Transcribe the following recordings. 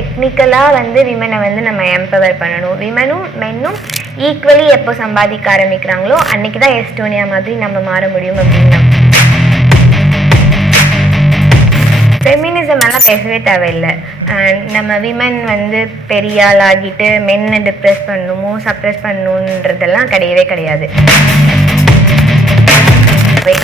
டெக்னிக்கலாக வந்து விமனை வந்து நம்ம எம்பவர் பண்ணணும். விமனும் மென்னும் ஈக்குவலி எப்போ சம்பாதிக்க ஆரம்பிக்கிறாங்களோ அன்றைக்கி தான் எஸ்டோனியா மாதிரி நம்ம மாற முடியும் அப்படின்னா. ஃபெமினிசம் எல்லாம் பேசவே தேவையில்லை. நம்ம விமன் வந்து பெரிய ஆள் ஆகிட்டு மென்னை டிப்ரெஸ் பண்ணணுமோ சப்ரெஸ் பண்ணணுன்றதெல்லாம் கிடையவே கிடையாது.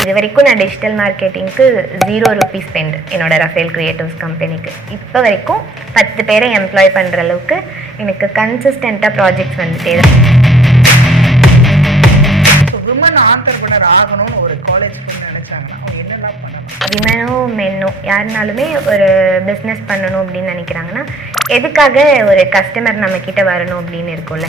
இது வரைக்கும் நான் டிஜிட்டல் மார்க்கெட்டிங்க்கு 0 ரூபீஸ் ஸ்பெண்ட் என்னோட ரஃபேல் கிரியேட்டிவ்ஸ் கம்பெனிக்கு. இப்போ வரைக்கும் 10 பேரை எம்ப்ளாய் பண்ணுற அளவுக்கு எனக்கு கன்சிஸ்டண்ட்டாக ப்ராஜெக்ட்ஸ் வந்துட்டே தான். விமன் ஆண்டர்பிரினர் ஆகணும்னு ஒரு காலேஜ் போய் நினைச்சாங்கன்னா அவங்க என்னெல்லாம் பண்ணணும்? விமனோ மென்னோ யாருனாலுமே ஒரு பிஸ்னஸ் பண்ணணும் அப்படின்னு நினைக்கிறாங்கன்னா எதுக்காக ஒரு கஸ்டமர் நம்மக்கிட்ட வரணும் அப்படின்னு இருக்கும்ல.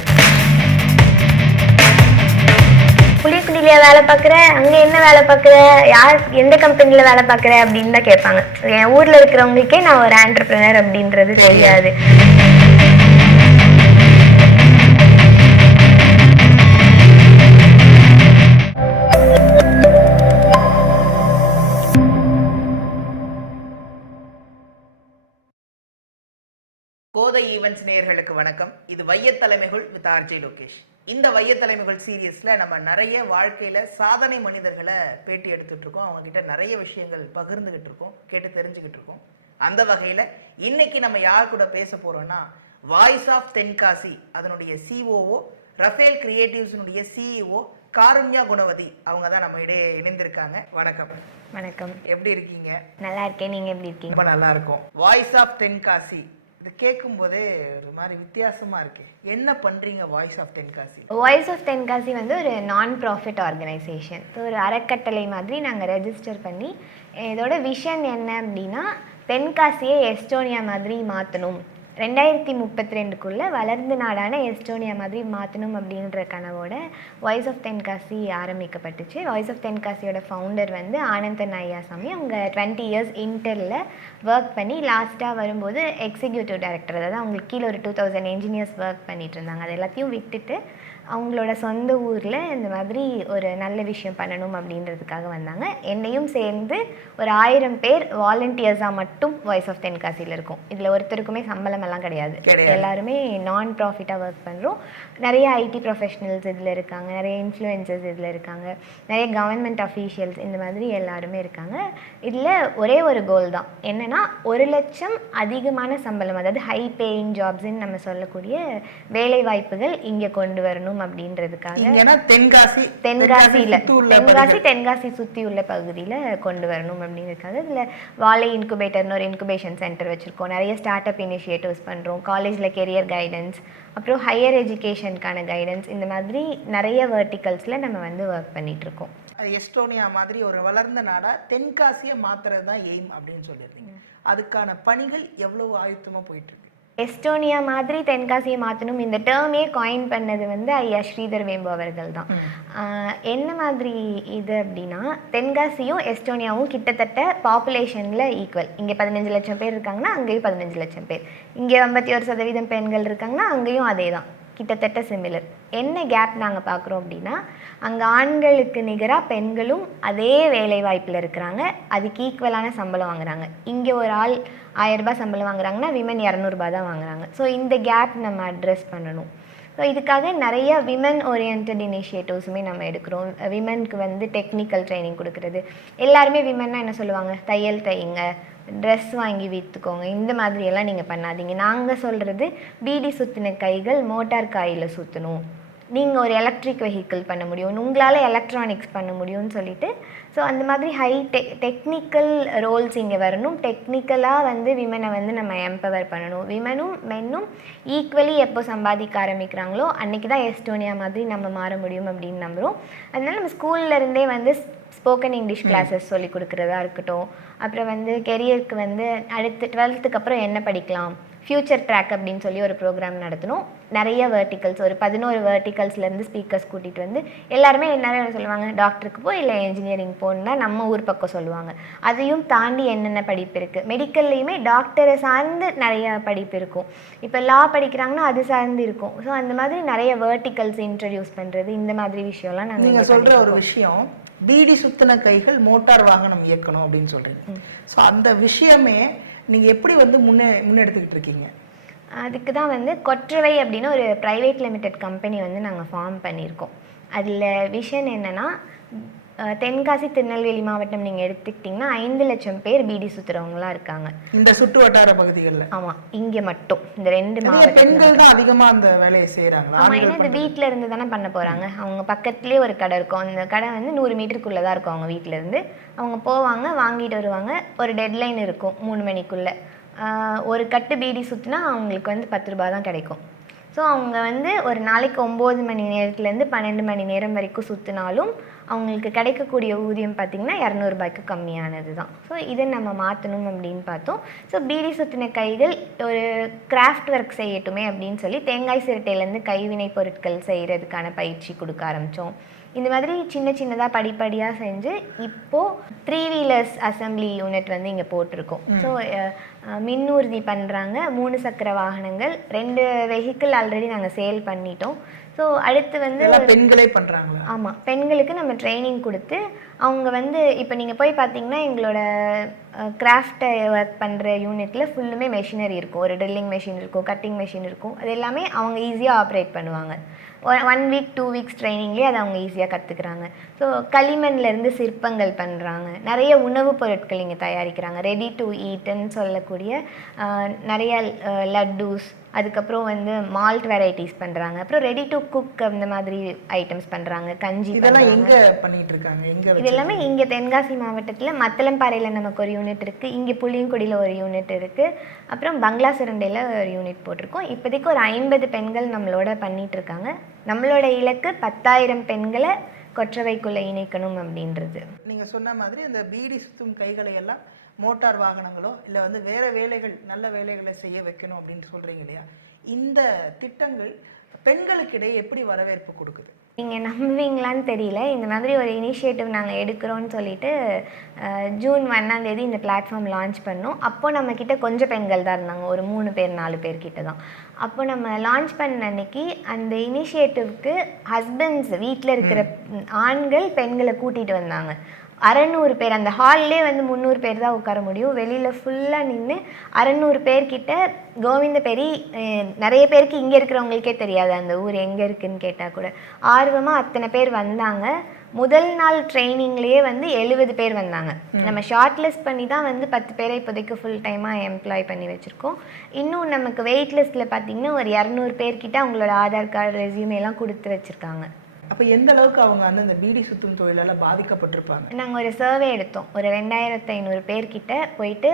புளிக்குடியில வேலை பார்க்குற, அங்கே என்ன வேலை பார்க்குற, யார் எந்த கம்பெனியில் வேலை பார்க்குற அப்படின்னு தான் கேட்பாங்க. என் ஊரில் இருக்கிறவங்களுக்கே நான் ஒரு ஆண்டர்பிரினர் அப்படின்றது தெரியாது. கோதை ஈவென்ட்ஸ் நேயர்களுக்கு வணக்கம். இது வையத்தலைமைகள் வித் ஆர்ஜே லோகேஷ். இந்த வையத்தலைமைகள் சீரியஸில் நம்ம நிறைய வாழ்க்கையில் சாதனை மனிதர்களை பேட்டி எடுத்துகிட்டு இருக்கோம். அவங்கக்கிட்ட நிறைய விஷயங்கள் பகிர்ந்துக்கிட்டு இருக்கோம், கேட்டு தெரிஞ்சுக்கிட்டு இருக்கோம். அந்த வகையில் இன்னைக்கு நம்ம யார் கூட பேச போகிறோம்னா, வாய்ஸ் ஆஃப் தென்காசி அதனுடைய சிஓஓ, ரஃபேல் கிரியேட்டிவ்ஸினுடைய சிஇஓ காருண்யா குணவதி அவங்க தான் நம்ம இடையே இணைந்திருக்காங்க. வணக்கம். வணக்கம். எப்படி இருக்கீங்க? நல்லா இருக்கேன். நீங்கள் எப்படி இருக்கீங்க? ரொம்ப நல்லா இருக்கும். வாய்ஸ் ஆஃப் தென்காசி இது கேட்கும் போதே ஒரு மாதிரி வித்தியாசமா இருக்கு. என்ன பண்றீங்க voice of Tenkasi? Voice of Tenkasi வந்து ஒரு நான் ப்ராஃபிட் ஆர்கனைசேஷன். ஒரு அறக்கட்டளை மாதிரி நாங்கள் ரெஜிஸ்டர் பண்ணி இதோட விஷன் என்ன அப்படின்னா, தென்காசியை எஸ்டோனியா மாதிரி மாற்றணும், 2032 வளர்ந்த நாடான எஸ்டோனியா மாதிரி மாற்றணும் அப்படின்ற கனவோட வாய்ஸ் ஆஃப் தென்காசி ஆரம்பிக்கப்பட்டுச்சு. வாய்ஸ் ஆஃப் தென்காசியோட ஃபவுண்டர் வந்து ஆனந்தன் ஐயாசாமி. அவங்க 20 இயர்ஸ் இன்டெல்லில் ஒர்க் பண்ணி லாஸ்ட்டாக வரும்போது எக்ஸிக்யூட்டிவ் டைரக்டர், அதாவது அவங்களுக்கு கீழே ஒரு 2000 என்ஜினியர்ஸ் ஒர்க் பண்ணிட்டு இருந்தாங்க. அது எல்லாத்தையும் விட்டுட்டு அவங்களோட சொந்த ஊரில் இந்த மாதிரி ஒரு நல்ல விஷயம் பண்ணணும் அப்படின்றதுக்காக வந்தாங்க. என்னையும் சேர்ந்து ஒரு 1000 பேர் வாலண்டியர்ஸாக மட்டும் வாய்ஸ் ஆஃப் தென்காசியில் இருக்கும். இதில் ஒருத்தருக்குமே சம்பளம் எல்லாம் கிடையாது. எல்லாருமே நான் ப்ராஃபிட்டாக ஒர்க் பண்ணுறோம். நிறைய ஐடி ப்ரொஃபஷனல்ஸ் இதில் இருக்காங்க, நிறைய இன்ஃப்ளூயன்சர்ஸ் இதில் இருக்காங்க, நிறைய கவர்மெண்ட் அஃபீஷியல்ஸ், இந்த மாதிரி எல்லாருமே இருக்காங்க. இதில் ஒரே ஒரு கோல் தான், என்னென்னா 1 லட்சம் அதிகமான சம்பளம், அதாவது ஹை பேயிங் ஜாப்ஸ்ன்னு நம்ம சொல்லக்கூடிய வேலை வாய்ப்புகள் இங்கே கொண்டு வரணும் அப்படின்றதுக்காக தென்காசி சுற்றி உள்ள பகுதியில் கொண்டு வரணும் அப்படின்றதுக்காக இதில் வாழை இன்குபேட்டர்னு ஒரு இன்குபேஷன் சென்டர் வச்சுருக்கோம். நிறைய ஸ்டார்ட் அப் இனிஷியேட்டிவ்ஸ் பண்ணுறோம். காலேஜில் கெரியர் கைடன்ஸ், அப்புறம் ஹையர் எஜுகேஷனுக்கான கைடன்ஸ், இந்த மாதிரி நிறைய வெர்டிகல்ஸில் நம்ம வந்து ஒர்க் பண்ணிகிட்ருக்கோம். எஸ்டோனியா மாதிரி ஒரு வளர்ந்த நாடா தென்காசியை மாற்றுறது தான் எய்ம் அப்படின்னு சொல்லியிருந்தீங்க. அதுக்கான பணிகள் எவ்வளவு ஆயுத்தமாக போயிட்டுருக்கு? எஸ்டோனியா மாதிரி தென்காசியை மாற்றணும் இந்த டேர்மே காயின் பண்ணது வந்து ஐயா ஸ்ரீதர் வேம்பு அவர்கள் தான். என்ன மாதிரி இது அப்படின்னா, தென்காசியும் எஸ்டோனியாவும் கிட்டத்தட்ட பாப்புலேஷனில் ஈக்குவல். இங்கே 15 லட்சம் பேர் இருக்காங்கன்னா அங்கேயும் 15 லட்சம் பேர், இங்கே 51% பெண்கள் இருக்காங்கன்னா அங்கேயும் அதே தான், கிட்டத்தட்ட சிமிலர். என்ன கேப் நாங்கள் பார்க்குறோம் அப்படின்னா, அங்கே ஆண்களுக்கு நிகராக பெண்களும் அதே வேலை வாய்ப்பில் இருக்கிறாங்க, அதுக்கு ஈக்குவலான சம்பளம் வாங்குறாங்க. இங்கே ஒரு ஆள் 1000 ரூபாய் சம்பளம் வாங்குறாங்கன்னா விமன் 200 ரூபாய் தான் வாங்குறாங்க. ஸோ இந்த கேப் நம்ம அட்ரெஸ் பண்ணணும். ஸோ இதுக்காக நிறைய விமன் ஓரியன்ட் இனிஷியேட்டிவ்ஸுமே நம்ம எடுக்கிறோம். விமனுக்கு வந்து டெக்னிக்கல் ட்ரைனிங் கொடுக்குறது. எல்லாருமே விமன்னா என்ன சொல்லுவாங்க, தையல் தையுங்க, ட்ரெஸ் வாங்கி விற்றுக்கோங்க, இந்த மாதிரியெல்லாம் நீங்கள் பண்ணாதீங்க. நாங்கள் சொல்கிறது பீடி சுற்றின கைகள் மோட்டார் காயில் சுற்றணும், நீங்கள் ஒரு எலக்ட்ரிக் வெஹிக்கிள் பண்ண முடியும், உங்களால் எலக்ட்ரானிக்ஸ் பண்ண முடியும்னு சொல்லிட்டு. ஸோ அந்த மாதிரி டெக்னிக்கல் ரோல்ஸ் இங்கே வரணும். டெக்னிக்கலாக வந்து விமனை வந்து நம்ம எம்பவர் பண்ணணும். விமனும் மென்னும் ஈக்குவலி எப்போ சம்பாதிக்க ஆரம்பிக்கிறாங்களோ அன்றைக்கி தான் எஸ்டோனியா மாதிரி நம்ம மாற முடியும் அப்படின்னு நம்புகிறோம். அதனால நம்ம ஸ்கூல்லேருந்தே வந்து ஸ்போக்கன் இங்கிலீஷ் கிளாஸஸ் சொல்லி கொடுக்குறதா இருக்கட்டும், அப்புறம் வந்து கெரியருக்கு வந்து அடுத்து 12th அப்புறம் என்ன படிக்கலாம், ஃப்யூச்சர் ட்ராக் அப்படின்னு சொல்லி ஒரு ப்ரோக்ராம் நடத்தணும். நிறைய வெர்டிகல்ஸ், ஒரு 11 வெர்டிகல்ஸ்லேருந்து ஸ்பீக்கர்ஸ் கூட்டிகிட்டு வந்து எல்லாருமே என்ன சொல்லுவாங்க, டாக்டருக்கு போ இல்லை இன்ஜினியரிங் போகணுன்னா நம்ம ஊர் பக்கம் சொல்லுவாங்க. அதையும் தாண்டி என்னென்ன படிப்பு இருக்குது, மெடிக்கல்லையுமே டாக்டரை சார்ந்து நிறைய படிப்பு இருக்கும். இப்போ லா படிக்கிறாங்கன்னா அது சார்ந்து இருக்கும். ஸோ அந்த மாதிரி நிறைய வெர்டிகல்ஸ் இன்ட்ரடியூஸ் பண்ணுறது, இந்த மாதிரி விஷயம்லாம் நாங்கள் நீங்கள் சொல்கிற ஒரு விஷயம், பீடி சுத்தின கைகள் மோட்டார் வாகனம் இயக்கணும் அப்படின்னு சொல்கிறீங்க. ஸோ அந்த விஷயமே நீங்கள் எப்படி வந்து முன்னெடுத்துக்கிட்டு இருக்கீங்க? அதுக்கு தான் வந்து கொற்றவை அப்படின்னு ஒரு ப்ரைவேட் லிமிடெட் கம்பெனி வந்து நாங்கள் ஃபார்ம் பண்ணியிருக்கோம். அதில் விஷன் என்னென்னா, தென்காசி திருநெல்வேலி மாவட்டம் நீங்கள் எடுத்துக்கிட்டிங்கன்னா 5 லட்சம் பேர் பீடி சுற்றுறவங்களாம் இருக்காங்க இந்த சுற்று வட்டார பகுதிகளில். ஆமாம், இங்கே மட்டும் இந்த 2 மாவட்டம் பெண்கள் தான் அதிகமாக அந்த வேலையை செய்கிறாங்களா? ஆமாம், ஏன்னா இந்த வீட்டில் இருந்து தானே பண்ண போகிறாங்க. அவங்க பக்கத்துலேயே ஒரு கடை இருக்கும். அந்த கடை வந்து 100 மீட்டருக்குள்ளே தான் இருக்கும் அவங்க வீட்டிலேருந்து. அவங்க போவாங்க, வாங்கிட்டு வருவாங்க. ஒரு டெட்லைன் இருக்கும் 3 மணிக்குள்ளே. ஒரு கட்டு பீடி சுற்றினா அவங்களுக்கு வந்து 10 ரூபா தான் கிடைக்கும். ஸோ அவங்க வந்து ஒரு நாளைக்கு 9 மணி நேரத்துலேருந்து 12 மணி நேரம் வரைக்கும் சுற்றினாலும் அவங்களுக்கு கிடைக்கக்கூடிய ஊதியம் பார்த்திங்கன்னா 200 ரூபாய்க்கு கம்மியானது தான். ஸோ இதை நம்ம மாற்றணும் அப்படின்னு பார்த்தோம். ஸோ பீடி சுற்றின கைகள் ஒரு கிராஃப்ட் ஒர்க் செய்யட்டுமே அப்படின்னு சொல்லி தேங்காய் சிரட்டையிலேருந்து கைவினை பொருட்கள் செய்கிறதுக்கான பயிற்சி கொடுக்க ஆரம்பித்தோம். இந்த மாதிரி சின்ன சின்னதாக படிப்படியாக செஞ்சு இப்போது 3 வீலர்ஸ் அசம்பிளி யூனிட் வந்து இங்கே போட்டிருக்கோம். ஸோ மின்னூர்தி பண்ணுறாங்க, 3 சக்கர வாகனங்கள், 2 வெஹிக்கிள் ஆல்ரெடி நாங்கள் சேல் பண்ணிட்டோம். ஸோ அடுத்து வந்து பெண்களே பண்ணுறாங்களா? ஆமாம், பெண்களுக்கு நம்ம ட்ரைனிங் கொடுத்து அவங்க வந்து இப்போ நீங்கள் போய் பார்த்தீங்கன்னா எங்களோட கிராஃப்டை ஒர்க் பண்ணுற யூனிட்டில் ஃபுல்லுமே மெஷினரி இருக்கும். ஒரு ட்ரில்லிங் மெஷின் இருக்கும், கட்டிங் மெஷின் இருக்கும். அது எல்லாமே அவங்க ஈஸியாக ஆப்ரேட் பண்ணுவாங்க. 1 வீக் 2 வீக்ஸ் ட்ரைனிங்லேயே அதை அவங்க ஈஸியாக கற்றுக்குறாங்க. ஸோ களிமண்லேருந்து சிற்பங்கள் பண்ணுறாங்க, நிறைய உணவுப் பொருட்கள் இங்கே தயாரிக்கிறாங்க. ரெடி டு ஈட்டுன்னு சொல்லக்கூடிய நிறைய லட்டூஸ், அதுக்கப்புறம் வந்து மால்ட் வெரைட்டிஸ் பண்ணுறாங்க. அப்புறம் ரெடி டு குக் அந்த மாதிரி ஐட்டம்ஸ் பண்ணுறாங்க. கஞ்சி இதெல்லாம் எங்கே பண்ணிட்டு இருக்காங்க? இது எல்லாமே இங்கே தென்காசி மாவட்டத்தில் மத்தளம்பாறையில் நமக்கு ஒரு யூனிட் இருக்குது, இங்கே புளியங்குடியில் ஒரு யூனிட் இருக்குது, அப்புறம் பங்களா சுரண்டையில் ஒரு யூனிட் போட்டிருக்கோம். இப்போதைக்கு ஒரு 50 பெண்கள் நம்மளோட பண்ணிகிட்ருக்காங்க. நம்மளோட இலக்கு 10,000 பெண்களை கொற்றவைக்குள்ளே இணைக்கணும் அப்படின்றது. நீங்கள் சொன்ன மாதிரி அந்த பீடி சுற்றும் கைகளை எல்லாம் மோட்டார் வாகனங்களோ இல்லை வந்து வேறு வேலைகள், நல்ல வேலைகளை செய்ய வைக்கணும் அப்படின்னு சொல்கிறீங்க இல்லையா? இந்த திட்டங்கள் பெண்களுக்கிடையே எப்படி வரவேற்பு கொடுக்குது? நீங்கள் நம்புவீங்களான்னு தெரியல, இந்த மாதிரி ஒரு இனிஷியேட்டிவ் நாங்கள் எடுக்கிறோன்னு சொல்லிட்டு ஜூன் 1 இந்த பிளாட்ஃபார்ம் லான்ச் பண்ணோம். அப்போது நம்மக்கிட்ட கொஞ்சம் பெண்கள் தான் இருந்தாங்க, ஒரு 3 பேர் 4 பேர்கிட்ட தான். அப்போ நம்ம லான்ச் பண்ண அன்னைக்கு அந்த இனிஷியேட்டிவ்க்கு ஹஸ்பண்ட்ஸ், வீட்டில் இருக்கிற ஆண்கள் பெண்களை கூட்டிகிட்டு வந்தாங்க. 600 பேர். அந்த ஹால்லே வந்து 300 பேர் தான் உட்கார முடியும். வெளியில் ஃபுல்லாக நின்று 600 பேர்கிட்ட கோவிந்தபேரி, நிறைய பேருக்கு இங்கே இருக்கிறவங்களுக்கே தெரியாது அந்த ஊர் எங்கே இருக்குதுன்னு கேட்டால் கூட. ஆர்வமாக அத்தனை பேர் வந்தாங்க. முதல் நாள் ட்ரைனிங்லேயே வந்து 70 பேர் வந்தாங்க. நம்ம ஷார்ட் லிஸ்ட் பண்ணி தான் வந்து 10 பேரை இப்போதைக்கு ஃபுல் டைமாக எம்ப்ளாய் பண்ணி வச்சுருக்கோம். இன்னும் நமக்கு வெயிட் லிஸ்ட்டில் பார்த்திங்கன்னா ஒரு 200 பேர்கிட்ட அவங்களோட ஆதார் கார்டு, ரெஸ்யூமேலாம் கொடுத்து வச்சுருக்காங்க. அப்போ எந்த அளவுக்கு அவங்க வந்து அந்த பீடி சுற்றும் தொழிலால் பாதிக்கப்பட்டிருப்பாங்க? நாங்கள் ஒரு சர்வே எடுத்தோம். ஒரு 2500 பேர்கிட்ட போயிட்டு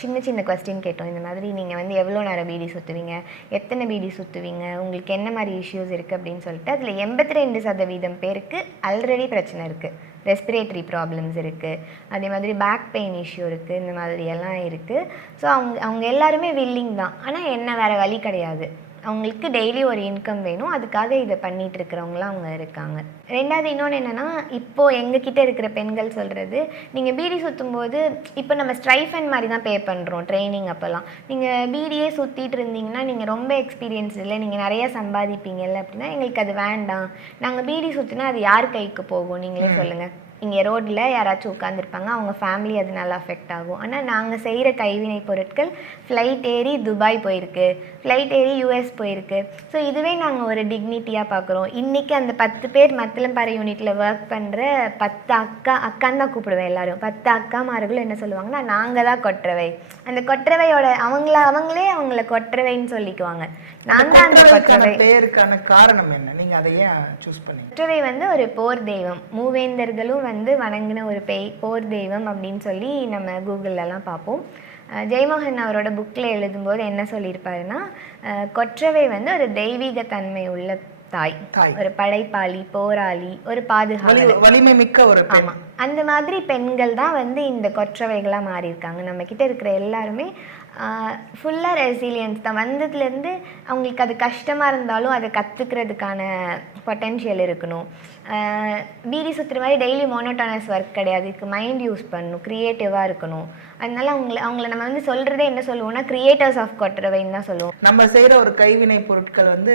சின்ன சின்ன கொஸ்டின் கேட்டோம். இந்த மாதிரி நீங்கள் வந்து எவ்வளோ நேரம் பீடி சுற்றுவீங்க, எத்தனை பீடி சுற்றுவீங்க, உங்களுக்கு என்ன மாதிரி இஷ்யூஸ் இருக்குது அப்படின்னு சொல்லிட்டு அதில் 82% பேருக்கு ஆல்ரெடி பிரச்சனை இருக்குது. ரெஸ்பிரேட்டரி ப்ராப்ளம்ஸ் இருக்குது, அதே மாதிரி பேக் பெயின் இஷ்யூ இருக்குது, இந்த மாதிரி எல்லாம் இருக்குது. ஸோ அவங்க எல்லாருமே வில்லிங் தான். ஆனால் என்ன வேறு வழி கிடையாது, அவங்களுக்கு டெய்லி ஒரு இன்கம் வேணும், அதுக்காக இதை பண்ணிகிட்டு இருக்கிறவங்களாம் அவங்க இருக்காங்க. ரெண்டாவது இன்னொன்று என்னென்னா, இப்போது எங்ககிட்ட இருக்கிற பெண்கள் சொல்கிறது, நீங்கள் பீடி சுற்றும் போது இப்போ நம்ம ஸ்ட்ரைஃபன் மாதிரி தான் பே பண்ணுறோம் ட்ரைனிங் அப்போல்லாம். நீங்கள் பீடியே சுற்றிட்டு இருந்தீங்கன்னா நீங்கள் ரொம்ப எக்ஸ்பீரியன்ஸ் இல்லை, நீங்கள் நிறையா சம்பாதிப்பீங்கல்ல அப்படின்னா எங்களுக்கு அது வேண்டாம். நாங்கள் பீடி சுற்றினா அது யார் கைக்கு போகும் நீங்களே சொல்லுங்கள். இங்கே ரோட்டில் யாராச்சும் உட்காந்துருப்பாங்க, அவங்க ஃபேமிலி அது நல்லா அஃபெக்ட் ஆகும். ஆனால் நாங்கள் செய்கிற கைவினை பொருட்கள் ஃப்ளைட் ஏறி துபாய் போயிருக்கு, ஃப்ளைட் ஏறி யூஎஸ் போயிருக்கு. ஸோ இதுவே நாங்கள் ஒரு டிக்னிட்டியாக பார்க்குறோம். இன்றைக்கி அந்த 10 பேர் மத்தளம்பாறை யூனிட்டில் ஒர்க் பண்ணுற 10 அக்கான்னு தான் கூப்பிடுவேன் எல்லோரும். 10 அக்காமார்களும் என்ன சொல்லுவாங்கன்னா, நாங்கள் தான் கொற்றவை. அந்த கொற்றவையோட அவங்களே அவங்கள கொற்றவைன்னு சொல்லிக்குவாங்க. நான் தான் அந்த கொற்றவை. பேருக்கான காரணம் என்ன? நீங்கள் அதை ஏன் சூஸ் பண்ணி? கொற்றவை வந்து ஒரு போர் தெய்வம், மூவேந்தர்களும் வந்து வணங்கின ஒரு போர் தெய்வம் அப்படின்னு சொல்லி நம்ம கூகுளெலாம் பார்ப்போம். ஜெயமோகன் அவரோட புக்கில் எழுதும்போது என்ன சொல்லியிருப்பாருன்னா, கொற்றவை வந்து ஒரு தெய்வீக தன்மை உள்ள தாய், ஒரு படைப்பாளி, போராளி, ஒரு பாதுகாவலர், வலிமை மிக்க ஒரு. ஆமாம், அந்த மாதிரி பெண்கள் தான் வந்து இந்த கொற்றவைகளாக மாறியிருக்காங்க. நம்மக்கிட்ட இருக்கிற எல்லாருமே ஃபுல்லாக ரெசிலியன்ஸ் தான். வந்ததுலேருந்து அவங்களுக்கு அது கஷ்டமாக இருந்தாலும் அதை கற்றுக்கிறதுக்கான பொட்டென்ஷியல் இருக்கணும். பீடி சுற்றுற மாதிரி டெய்லி மோனோட்டானஸ் ஒர்க் கிடையாது, இதுக்கு மைண்ட் யூஸ் பண்ணணும், க்ரியேட்டிவாக இருக்கணும். அதனால அவங்கள நம்ம வந்து சொல்கிறதே என்ன சொல்லுவோம்னா, கிரியேட்டர்ஸ் ஆஃப் கொற்றவைன்னு தான் சொல்லுவோம். நம்ம செய்கிற ஒரு கைவினை பொருட்கள் வந்து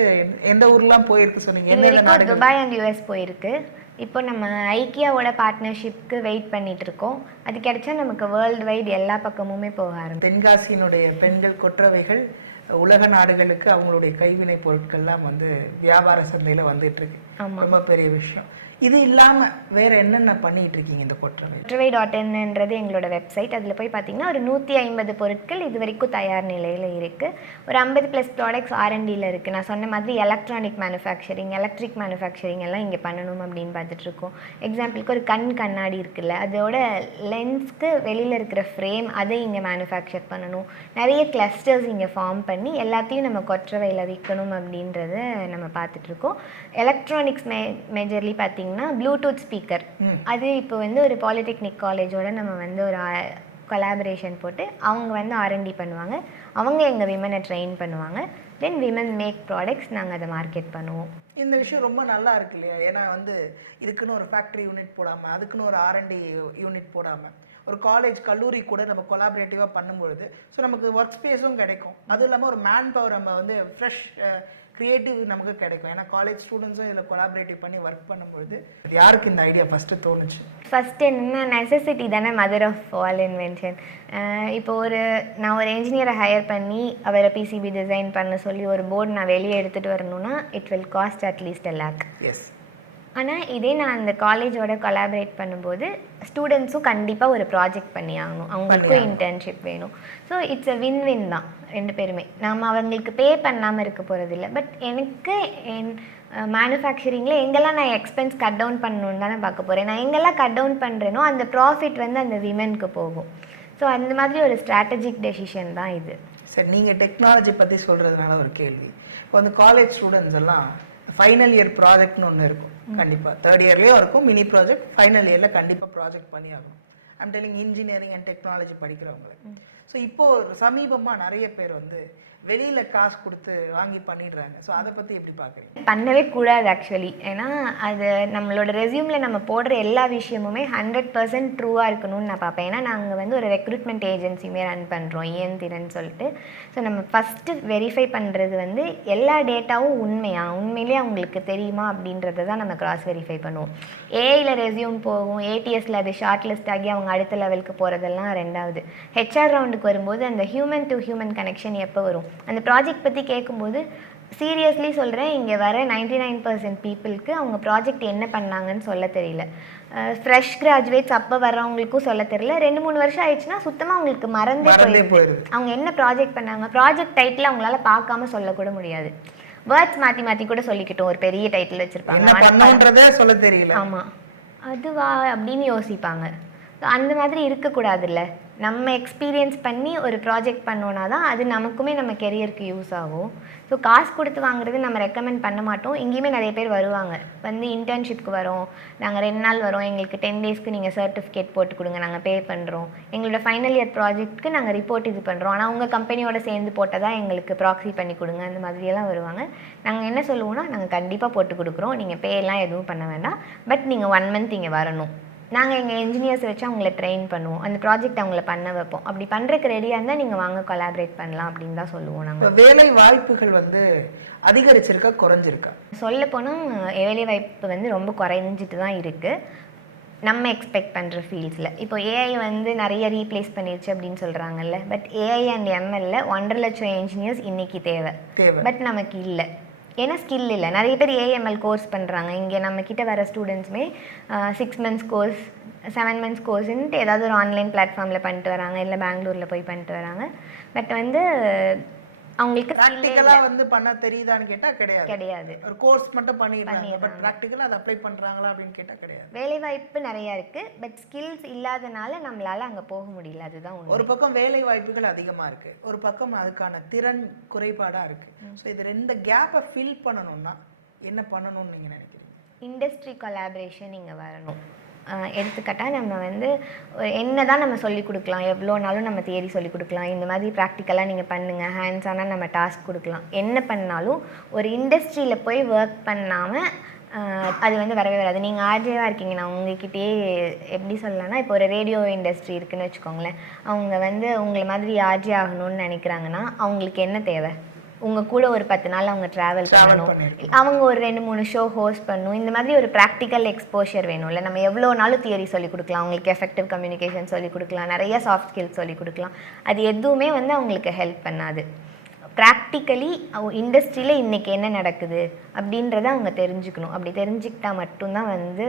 எந்த ஊர்லாம் போயிருக்கு சொன்னீங்க? துபாய் அண்ட் யூஎஸ் போயிருக்கு. இப்போ நம்ம ஐக்கியாவோட பார்ட்னர்ஷிப்க்கு வெயிட் பண்ணிட்டு இருக்கோம். அது கிடைச்சா நமக்கு வேர்ல்டு வைட் எல்லா பக்கமுமே போக ஆரம்பிக்கும். தென்காசியினுடைய பெண்கள் கொற்றவைகள் உலக நாடுகளுக்கு அவங்களுடைய கைவினை பொருட்கள்லாம் வந்து வியாபார சந்தையில் வந்துட்டு இருக்கு. ரொம்ப பெரிய விஷயம். இது இல்லாமல் வேற என்னென்ன பண்ணிட்டு இருக்கீங்க இந்த கொற்றவை? கொற்றவை.inன்றது எங்களோட வெப்சைட். அதில் போய் பார்த்தீங்கன்னா ஒரு 150 பொருட்கள் இது வரைக்கும் தயார் நிலையில் இருக்குது. ஒரு 50+ ப்ராடக்ட்ஸ் R&Dயில் இருக்குது. நான் சொன்ன மாதிரி எலக்ட்ரானிக் மேனுஃபேக்சரிங், எலக்ட்ரிக் மேனுஃபேக்சரிங் எல்லாம் இங்கே பண்ணணும் அப்படின்னு பார்த்துட்ருக்கோம். எக்ஸாம்பிளுக்கு ஒரு கண்ணாடி இருக்குல்ல, அதோட லென்ஸ்க்கு வெளியில் இருக்கிற ஃப்ரேம் அதை இங்கே மேனுஃபேக்சர் பண்ணணும். நிறைய கிளஸ்டர்ஸ் இங்கே ஃபார்ம் பண்ணி எல்லாத்தையும் நம்ம கொற்றவையில் விற்கணும் அப்படின்றத நம்ம பார்த்துட்ருக்கோம். எலக்ட்ரானிக்ஸ் மேஜர்லி பார்த்தீங்கன்னா ப்ளூடூத் ஸ்பீக்கர், அது இப்போ வந்து ஒரு பாலிடெக்னிக் காலேஜோட நம்ம வந்து ஒரு கொலாபரேஷன் போட்டு அவங்க வந்து R&D பண்ணுவாங்க. அவங்க எங்கள் விமனை ட்ரெயின் பண்ணுவாங்க. தென் விமன் மேக் ப்ராடக்ட்ஸ், நாங்கள் அதை மார்க்கெட் பண்ணுவோம். இந்த விஷயம் ரொம்ப நல்லா இருக்கு இல்லையா? ஏன்னா வந்து இதுக்குன்னு ஒரு ஃபேக்ட்ரி யூனிட் போடாமல், அதுக்குன்னு ஒரு R&D யூனிட் போடாமல், ஒரு காலேஜ் கல்லூரி கூட நம்ம கொலாபரேட்டிவாக பண்ணும்பொழுது ஸோ நமக்கு ஒர்க் ஸ்பேஸும் கிடைக்கும். அதுவும் இல்லாமல் ஒரு மேன் பவர் நம்ம வந்து ஃப்ரெஷ் க்ரியேட்டிவ் நமக்கு கிடைக்கும். ஏன்னா காலேஜ் ஸ்டூடெண்ட்ஸும் இதில் கொலாபரேட்டிவ் பண்ணி ஒர்க் பண்ணும்பொழுது யாருக்கு இந்த ஐடியா ஃபஸ்ட்டு தோணுச்சு? ஃபஸ்ட்டு என்ன, நெசசிட்டி தானே மதர் ஆஃப் ஆல் இன்வென்ஷன். இப்போ நான் ஒரு என்ஜினியரை ஹையர் பண்ணி அவரை PCB டிசைன் பண்ண சொல்லி ஒரு போர்டு நான் வெளியே எடுத்துகிட்டு வரணும்னா it will cost at least 1 lakh. Yes. ஆனால் இதே நான் அந்த காலேஜோட கொலாபரேட் பண்ணும்போது ஸ்டூடெண்ட்ஸும் கண்டிப்பாக ஒரு ப்ராஜெக்ட் பண்ணி ஆகணும், அவங்களுக்கும் இன்டர்ன்ஷிப் வேணும். ஸோ இட்ஸ் அ வின் தான் ரெண்டு பேருமே. நாம் அவங்களுக்கு பே பண்ணாமல் இருக்க போகிறதில்ல. பட் எனக்கு என் மேனுஃபேக்சரிங்கில் எங்கெல்லாம் நான் எக்ஸ்பென்ஸ் கட் டவுன் பண்ணணுன்னு தானே பார்க்க போகிறேன். நான் எங்கெல்லாம் கட் டவுன் பண்ணுறேனோ அந்த ப்ராஃபிட் வந்து அந்த விமென்க்கு போகும். ஸோ அந்த மாதிரி ஒரு ஸ்ட்ராட்டஜிக் டெசிஷன் தான் இது. சரி, நீங்கள் டெக்னாலஜி பற்றி சொல்கிறதுனால ஒரு கேள்வி. இப்போ வந்து காலேஜ் ஸ்டூடெண்ட்ஸ் எல்லாம் ஃபைனல் இயர் ப்ராஜெக்ட்னு ஒன்று இருக்கும். கண்டிப்பாக 3rd இயர்லேயும் இருக்கும் மினி ப்ராஜெக்ட். ஃபைனல் இயரில் கண்டிப்பாக ப்ராஜெக்ட் பண்ணி ஆகணும். I'm telling engineering and technology படிக்கிறவங்களுக்கு. ஸோ இப்போது சமீபமாக நிறைய பேர் வந்து வெளியில் காசு கொடுத்து வாங்கி பண்ணிடுறாங்க. ஸோ அதை பற்றி எப்படி பார்க்குறீங்க? பண்ணவே கூடாது ஆக்சுவலி. ஏன்னா அது நம்மளோட ரெஸ்யூமில் நம்ம போடுற எல்லா விஷயமுமே 100% ட்ரூவாக இருக்கணும்னு நான் பார்ப்பேன். ஏன்னா நாங்கள் வந்து ஒரு ரெக்ரூட்மெண்ட் ஏஜென்சியுமே ரன் பண்ணுறோம், இயந்திரன்னு சொல்லிட்டு. ஸோ நம்ம ஃபஸ்ட்டு வெரிஃபை பண்ணுறது வந்து எல்லா டேட்டாவும் உண்மையிலே அவங்களுக்கு தெரியுமா அப்படின்றத தான் நம்ம கிராஸ் வெரிஃபை பண்ணுவோம். ஏஐயில் ரெஸ்யூம் போகும், ATSல அது ஷார்ட் லிஸ்ட் ஆகி அவங்க அடுத்த லெவலுக்கு போகிறதெல்லாம் ரெண்டாவது. HR ரவுண்டுக்கு வரும்போது அந்த ஹியூமன் டு ஹியூமன் கனெக்ஷன் எப்போ வரும்? அந்த ப்ராஜெக்ட் பற்றி கேட்கும்போது சீரியஸ்லி சொல்கிறேன், இங்கே வர 99% பீப்புளுக்கு அவங்க ப்ராஜெக்ட் என்ன பண்ணாங்கன்னு சொல்ல தெரியல. ஃப்ரெஷ் கிராஜுவேட்ஸ் அப்போ வர்றவங்களுக்கும் சொல்ல தெரியல. 2-3 வருஷம் ஆயிடுச்சுன்னா சுத்தமாக அவங்களுக்கு மறந்தே போயிடுது அவங்க என்ன ப்ராஜெக்ட் பண்ணாங்க. ப்ராஜெக்ட் டைட்டில் அவங்களால பார்க்காம சொல்லக்கூட முடியாது. வேர்ட்ஸ் மாற்றி கூட சொல்லிக்கிட்டோம். ஒரு பெரிய டைட்டில் வச்சுருப்பாங்க, சொல்ல தெரியல. ஆமாம் அதுவா அப்படின்னு யோசிப்பாங்க. ஸோ அந்த மாதிரி இருக்கக்கூடாதுல்ல. நம்ம எக்ஸ்பீரியன்ஸ் பண்ணி ஒரு ப்ராஜெக்ட் பண்ணோன்னா தான் அது நமக்குமே நம்ம கெரியருக்கு யூஸ் ஆகும். ஸோ காசு கொடுத்து வாங்குறது நம்ம ரெக்கமெண்ட் பண்ண மாட்டோம். இங்கேயுமே நிறைய பேர் வருவாங்க, வந்து இன்டர்ன்ஷிப்க்கு வரோம், நாங்கள் 2 நாள் வரோம், எங்களுக்கு 10 டேஸ்க்கு நீங்கள் சர்டிஃபிகேட் போட்டு கொடுங்க, நாங்கள் பே பண்ணுறோம், எங்களோட ஃபைனல் இயர் ப்ராஜெக்ட்டுக்கு நாங்கள் ரிப்போர்ட் இது பண்ணுறோம், ஆனால் உங்கள் கம்பெனியோட சேர்ந்து போட்டதாக எங்களுக்கு ப்ராக்ஸி பண்ணி கொடுங்க, அந்த மாதிரியெல்லாம் வருவாங்க. நாங்கள் என்ன சொல்லுவோம்னா, நாங்கள் கண்டிப்பாக போட்டு கொடுக்குறோம், நீங்கள் பேலாம் எதுவும் பண்ண வேண்டாம், பட் நீங்கள் 1 month இங்கே வரணும். நாங்கள் எங்கள் என்ஜினியர்ஸ் வச்சு அவங்கள ட்ரெயின் பண்ணுவோம், அந்த ப்ராஜெக்ட் அவங்கள பண்ண வைப்போம். அப்படி பண்ணுறதுக்கு ரெடியாக இருந்தால் நீங்கள் வாங்க கொலாபரேட் பண்ணலாம் அப்படின்னு தான் சொல்லுவோம். நாங்கள் வேலை வாய்ப்புகள் வந்து அதிகரிச்சிருக்கா குறைஞ்சிருக்கா? சொல்லப்போனால் வேலை வாய்ப்பு வந்து ரொம்ப குறைஞ்சிட்டு தான் இருக்குது நம்ம எக்ஸ்பெக்ட் பண்ணுற ஃபீல்ட்ஸில். இப்போ ஏஐ வந்து நிறைய ரீப்ளேஸ் பண்ணிடுச்சு அப்படின்னு சொல்கிறாங்கல்ல. பட் ஏஐ அண்ட் MLல 1.5 லட்சம் என்ஜினியர்ஸ் இன்றைக்கி தேவை. பட் நமக்கு இல்லை, ஏன்னா ஸ்கில் இல்லை. நிறைய பேர் AML கோர்ஸ் பண்ணுறாங்க. இங்கே நம்மக்கிட்ட வர ஸ்டூடெண்ட்ஸுமே 6 months கோர்ஸ், 7 months கோர்ஸுன்ட்டு ஏதாவது ஒரு ஆன்லைன் பிளாட்ஃபார்மில் பண்ணிட்டு வராங்க, இல்லை பெங்களூரில் போய் பண்ணிட்டு வராங்க. பட் வந்து அவங்களுக்கு ப்ராக்டிக்கலா வந்து பண்ண தெரியுதான்னு கேட்டா கிடையாது. ஒரு கோர்ஸ் மட்டும் பண்ணிடுறாங்க, பட் ப்ராக்டிக்கலா அதை அப்ளை பண்றாங்களா அப்படின்னு கேட்டா கிடையாது. வேலை வாய்ப்பு நிறைய இருக்கு, பட் ஸ்கில்ஸ் இல்லாதனால நம்மளால அங்க போக முடியல. அதுதான் ஒரு பக்கம் வேலை வாய்ப்புகள் அதிகமா இருக்கு, ஒரு பக்கம் அதுக்கான திறன் குறைபாடா இருக்கு. ஸோ இது 2 கேப்பை ஃபில் பண்ணணும்னா என்ன பண்ணணும்னு நீங்க நினைக்கிறீங்க? இண்டஸ்ட்ரி கொலாபரேஷன் இங்கே வரணும். எடுத்துக்கிட்டால் நம்ம வந்து என்ன தான் நம்ம சொல்லிக் கொடுக்கலாம், எவ்வளோ நாளும் நம்ம தியரி சொல்லிக் கொடுக்கலாம், இந்த மாதிரி ப்ராக்டிக்கலாக நீங்கள் பண்ணுங்கள், ஹேண்ட்ஸான நம்ம டாஸ்க் கொடுக்கலாம். என்ன பண்ணாலும் ஒரு இண்டஸ்ட்ரியில் போய் ஒர்க் பண்ணாமல் அது வந்து வரவே வராது. நீங்கள் ஆர்ஜேவாக இருக்கீங்க, நான் உங்ககிட்டயே எப்படி சொல்லலாம்னா, இப்போ ஒரு ரேடியோ இண்டஸ்ட்ரி இருக்குதுன்னு வச்சுக்கோங்களேன். அவங்க வந்து உங்களை மாதிரி ஆர்ஜே ஆகணும்னு நினைக்கிறாங்கன்னா அவங்களுக்கு என்ன தேவை? உங்கள் கூட ஒரு 10 நாள் அவங்க ட்ராவல் பண்ணணும், அவங்க ஒரு 2-3 ஷோ ஹோஸ்ட் பண்ணணும், இந்த மாதிரி ஒரு ப்ராக்டிக்கல் எக்ஸ்போஷர் வேணும்ல. நம்ம எவ்வளோ நாளும் தியரி சொல்லிக் கொடுக்கலாம், அவங்களுக்கு எஃபெக்டிவ் கம்யூனிகேஷன் சொல்லிக் கொடுக்கலாம், நிறைய சாஃப்ட் ஸ்கில்ஸ் சொல்லிக் கொடுக்கலாம். அது எதுவுமே வந்து அவங்களுக்கு ஹெல்ப் பண்ணாது. ப்ராக்டிக்கலி இண்டஸ்ட்ரியில் இன்றைக்கி என்ன நடக்குது அப்படின்றத அவங்க தெரிஞ்சுக்கணும். அப்படி தெரிஞ்சுக்கிட்டா மட்டும்தான் வந்து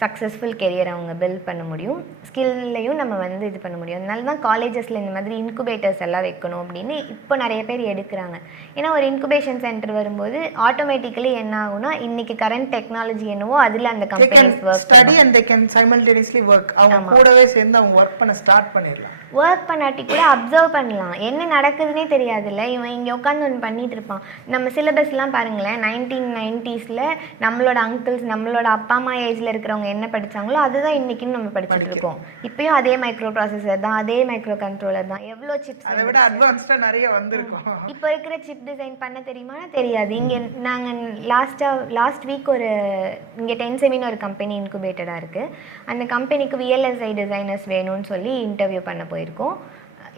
சக்ஸஸ்ஃபுல் கெரியர் அவங்க பில்ட் பண்ண முடியும். ஸ்கில்லையும் நம்ம வந்து இது பண்ண முடியும். அதனால தான் காலேஜஸில் இந்த மாதிரி இன்குபேட்டர்ஸ் எல்லாம் வைக்கணும் அப்படின்னு இப்போ நிறைய பேர் எடுக்கிறாங்க. ஏன்னா ஒரு இன்குபேஷன் சென்டர் வரும்போது ஆட்டோமேட்டிக்கலி என்ன ஆகும்னா இன்றைக்கி கரண்ட் டெக்னாலஜி என்னவோ அதில் அந்த companies work study and they can simultaneously work. அவங்க கூடவே சேர்ந்து அவங்க ஒர்க் பண்ண ஸ்டார்ட் பண்ணிடலாம். ஒர்க் பண்ணாட்டி கூட அப்சர்வ் பண்ணலாம். என்ன நடக்குதுன்னே தெரியாதுல்ல. இவன் இங்கே உட்காந்து ஒன்று பண்ணிட்டு இருப்பான். நம்ம சிலபஸ்லாம் பாருங்களேன், 1990s நம்மளோட அங்கிள்ஸ் நம்மளோட அப்பா அம்மா ஏஜில் இருக்கிறவங்க என்ன படித்தாங்களோ அதுதான் இன்றைக்கின்னு நம்ம படிச்சுட்டு இருக்கோம். இப்பயும் அதே மைக்ரோ ப்ராசஸர் தான், அதே மைக்ரோ கண்ட்ரோலர் தான். எவ்வளோ சிப்ஸ் அதை விட அட்வான்ஸ்டாக நிறைய வந்திருக்கும். இப்போ இருக்கிற சிப் டிசைன் பண்ண தெரியுமா? தெரியாது. இங்கே நாங்கள் லாஸ்ட் வீக் ஒரு இங்கே டென்செமின்னு ஒரு கம்பெனி இன்குபேட்டடாக இருக்குது. அந்த கம்பெனிக்கு VLSI டிசைனர்ஸ் வேணும்னு சொல்லி இன்டர்வியூ பண்ண போயிருக்கோம்.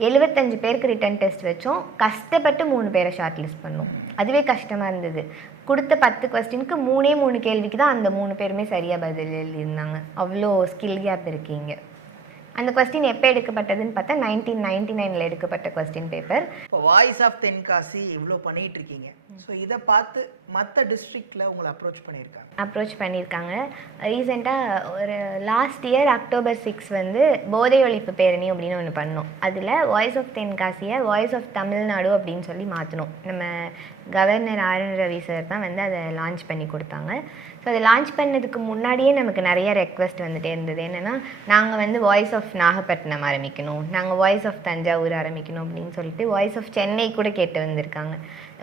75 பேருக்கு ரிட்டன் டெஸ்ட் வச்சோம். கஷ்டப்பட்டு 3 பேரை ஷார்ட் லிஸ்ட் பண்ணோம். அதுவே கஷ்டமாக இருந்தது. கொடுத்த 10 கொஸ்டினுக்கு 3 கேள்விக்கு தான் அந்த 3 பேருமே சரியாக பதில் எழுதியிருந்தாங்க. அவ்வளோ ஸ்கில் கேப் இருக்கீங்க. அந்த கொஸ்டின் எப்போ எடுக்கப்பட்டதுன்னு பார்த்தா 1999 எடுக்கப்பட்ட கொஸ்டின் பேப்பர். இப்போ வாய்ஸ் ஆஃப் தென்காசி இவ்வளோ பண்ணிகிட்டு இருக்கீங்க. ஸோ இதை பார்த்து மற்ற டிஸ்ட்ரிக்டில் உங்களை அப்ரோச் பண்ணியிருக்காங்க. ரீசெண்டாக ஒரு லாஸ்ட் இயர் October 6 வந்து போதை ஒழிப்பு பேரணி அப்படின்னு ஒன்று பண்ணோம். அதில் வாய்ஸ் ஆஃப் தென்காசியை வாய்ஸ் ஆஃப் தமிழ்நாடு அப்படின்னு சொல்லி மாற்றணும். நம்ம கவர்னர் RN ரவி சார் தான் வந்து அதை லான்ச் பண்ணி கொடுத்தாங்க. ஸோ அதை லான்ச் பண்ணதுக்கு முன்னாடியே நமக்கு நிறைய ரெக்வஸ்ட் வந்துட்டே இருந்தது. என்னென்னா நாங்கள் வந்து வாய்ஸ் ஆஃப் நாகப்பட்டினம் ஆரம்பிக்கணும், நாங்கள் வாய்ஸ் ஆஃப் தஞ்சாவூர் ஆரம்பிக்கணும் அப்படின்னு சொல்லிட்டு வாய்ஸ் ஆஃப் சென்னை கூட கேட்டு வந்திருக்காங்க.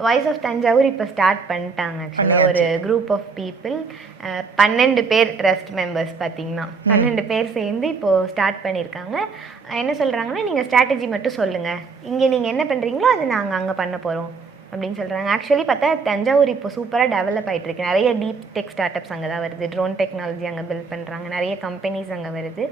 வாய்ஸ் ஆஃப் தஞ்சாவூர் இப்போ ஸ்டார்ட் பண்ணிட்டாங்க. ஆக்சுவலாக ஒரு குரூப் ஆஃப் பீப்புள் 12 பேர் ட்ரஸ்ட் மெம்பர்ஸ் பார்த்திங்கன்னா 12 பேர் சேர்ந்து இப்போது ஸ்டார்ட் பண்ணியிருக்காங்க. என்ன சொல்கிறாங்கன்னா நீங்கள் ஸ்ட்ராட்டஜி மட்டும் சொல்லுங்கள், இங்கே நீங்கள் என்ன பண்ணுறீங்களோ அது நாங்கள் அங்கே பண்ண போகிறோம் அப்படின்னு சொல்கிறாங்க. ஆக்சுவலி பார்த்தா தஞ்சாவூர் இப்போ சூப்பராக டெவலப் ஆகிட்டுருக்கு. நிறைய டீப் டெக் ஸ்டார்ட் அப்ஸ் அங்கே தான் வருது. ட்ரோன் டெக்னாலஜி அங்கே பில்ட் பண்ணுறாங்க. நிறைய கம்பெனிஸ் அங்கே வருது.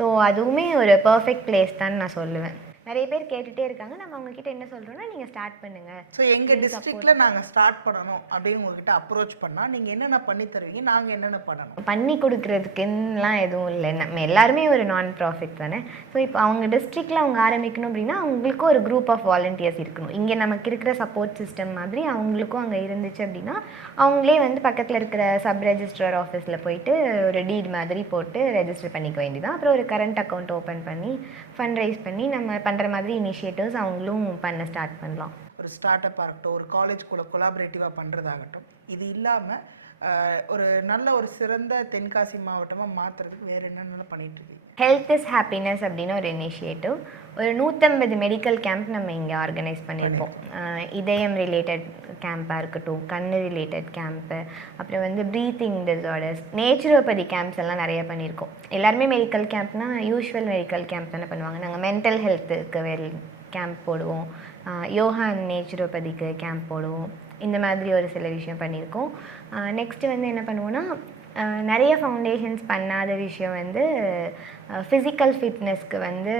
ஸோ அதுவுமே ஒரு பர்ஃபெக்ட் பிளேஸ் தான் நான் சொல்லுவேன். நிறைய பேர் கேட்டுகிட்டே இருக்காங்க. நம்ம அவங்கக்கிட்ட என்ன சொல்கிறோன்னா நீங்கள் ஸ்டார்ட் பண்ணுங்கள். ஸோ எங்கள் டிஸ்ட்ரிக்டில் நாங்கள் ஸ்டார்ட் பண்ணணும் அப்படின்னு உங்ககிட்ட அப்ரோச் பண்ணால் நீங்கள் என்னென்ன பண்ணி தருவீங்க, நாங்கள் என்னென்ன பண்ணணும்? பண்ணி கொடுக்குறதுக்குலாம் எதுவும் இல்லை. நம்ம எல்லாருமே ஒரு நான் ப்ராஃபிட் தானே. ஸோ இப்போ அவங்க டிஸ்ட்ரிக்டில் அவங்க ஆரம்பிக்கணும் அப்படின்னா அவங்களுக்கும் ஒரு குரூப் ஆஃப் வாலண்டியர்ஸ் இருக்கணும். இங்கே நமக்கு இருக்கிற சப்போர்ட் சிஸ்டம் மாதிரி அவங்களுக்கும் அங்கே இருந்துச்சு அப்படின்னா அவங்களே வந்து பக்கத்தில் இருக்கிற சப் ரெஜிஸ்ட்ரார் ஆஃபீஸில் போயிட்டு ஒரு டீட் மாதிரி போட்டு ரெஜிஸ்டர் பண்ணிக்க வேண்டியதான். அப்புறம் ஒரு கரண்ட் அக்கௌண்ட் ஓப்பன் பண்ணி ஃபண்ட் ரைஸ் பண்ணி நம்ம பண்ணுற மாதிரி இனிஷியேட்டிவ்ஸ் அவங்களும் பண்ண ஸ்டார்ட் பண்ணலாம். ஒரு ஸ்டார்ட் அப்பாக இருக்கட்டும், ஒரு காலேஜ்குள்ளே கொலாபரேட்டிவாக பண்ணுறதாகட்டும், இது இல்லாமல் ஒரு நல்ல ஒரு சிறந்த தென்காசி மாவட்டமாக மாற்றுறதுக்கு வேறு என்னென்ன பண்ணிட்டு இருக்கு? ஹெல்த் இஸ் ஹாப்பினஸ் அப்படின்னு ஒரு இனிஷியேட்டிவ். ஒரு 150 மெடிக்கல் கேம்ப் நம்ம இங்கே ஆர்கனைஸ் பண்ணியிருப்போம். இதயம் ரிலேட்டட் கேம்ப்பாக இருக்கட்டும், கண்ணு ரிலேட்டட் கேம்ப்பு, அப்புறம் வந்து ப்ரீத்திங் டிஸார்டர்ஸ், நேச்சுரோபதி கேம்ப்ஸ் எல்லாம் நிறைய பண்ணியிருக்கோம். எல்லாருமே மெடிக்கல் கேம்ப்னால் யூஸ்வல் மெடிக்கல் கேம்ப் தானே பண்ணுவாங்க. நாங்கள் மென்டல் ஹெல்த்துக்கு கேம்ப் போடுவோம், யோகா அண்ட் நேச்சுரோபதிக்கு கேம்ப் போடுவோம். இந்த மாதிரி ஒரு சில விஷயம் பண்ணியிருக்கோம். நெக்ஸ்ட்டு வந்து என்ன பண்ணுவோன்னா நிறைய ஃபவுண்டேஷன்ஸ் பண்ணாத விஷயம் வந்து ஃபிசிக்கல் ஃபிட்னஸ்க்கு வந்து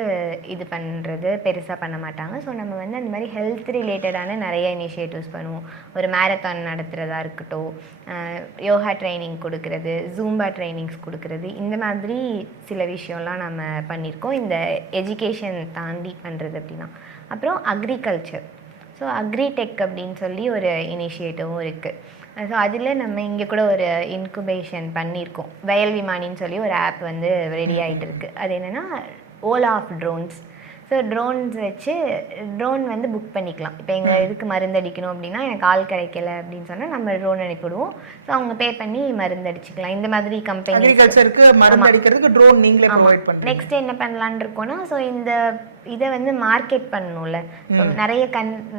இது பண்ணுறது பெருசாக பண்ண மாட்டாங்க. ஸோ நம்ம வந்து அந்த மாதிரி ஹெல்த் ரிலேட்டடான நிறைய இனிஷியேட்டிவ்ஸ் பண்ணுவோம். ஒரு மேரத்தான் நடத்துகிறதா இருக்கட்டும், யோகா ட்ரைனிங் கொடுக்கறது, ஜூம்பா ட்ரைனிங்ஸ் கொடுக்கறது, இந்த மாதிரி சில விஷயம்லாம் நம்ம பண்ணியிருக்கோம். இந்த எஜுகேஷன் தாண்டி பண்ணுறது அப்படின்னா அப்புறம் அக்ரிகல்ச்சர். ஸோ அக்ரிடெக் அப்படின்னு சொல்லி ஒரு இனிஷியேட்டிவும் இருக்குது. ஸோ அதில் நம்ம இங்கே கூட ஒரு இன்குபேஷன் பண்ணியிருக்கோம். வயல் விமானின்னு சொல்லி ஒரு ஆப் வந்து ரெடி ஆகிட்டு இருக்குது. அது என்னென்னா Ola of drones. So drones வச்சு ட்ரோன் வந்து புக் பண்ணிக்கலாம். இப்போ எங்கள் இதுக்கு மருந்து அடிக்கணும் அப்படின்னா எனக்கு ஆள் கிடைக்கல அப்படின்னு சொன்னால் நம்ம ட்ரோன் அனுப்பிவிடுவோம். ஸோ அவங்க பே பண்ணி மருந்து அடிச்சுக்கலாம். இந்த மாதிரி கம்பெனி அக்ரிகல்ச்சருக்கு மருந்து அடிக்கிறதுக்கு ட்ரோன் நீங்களே ப்ரொவைட் பண்ணுங்க. நெக்ஸ்ட் என்ன பண்ணலான்னு இருக்கோன்னா, ஸோ இந்த இதை வந்து மார்க்கெட் பண்ணணும்ல.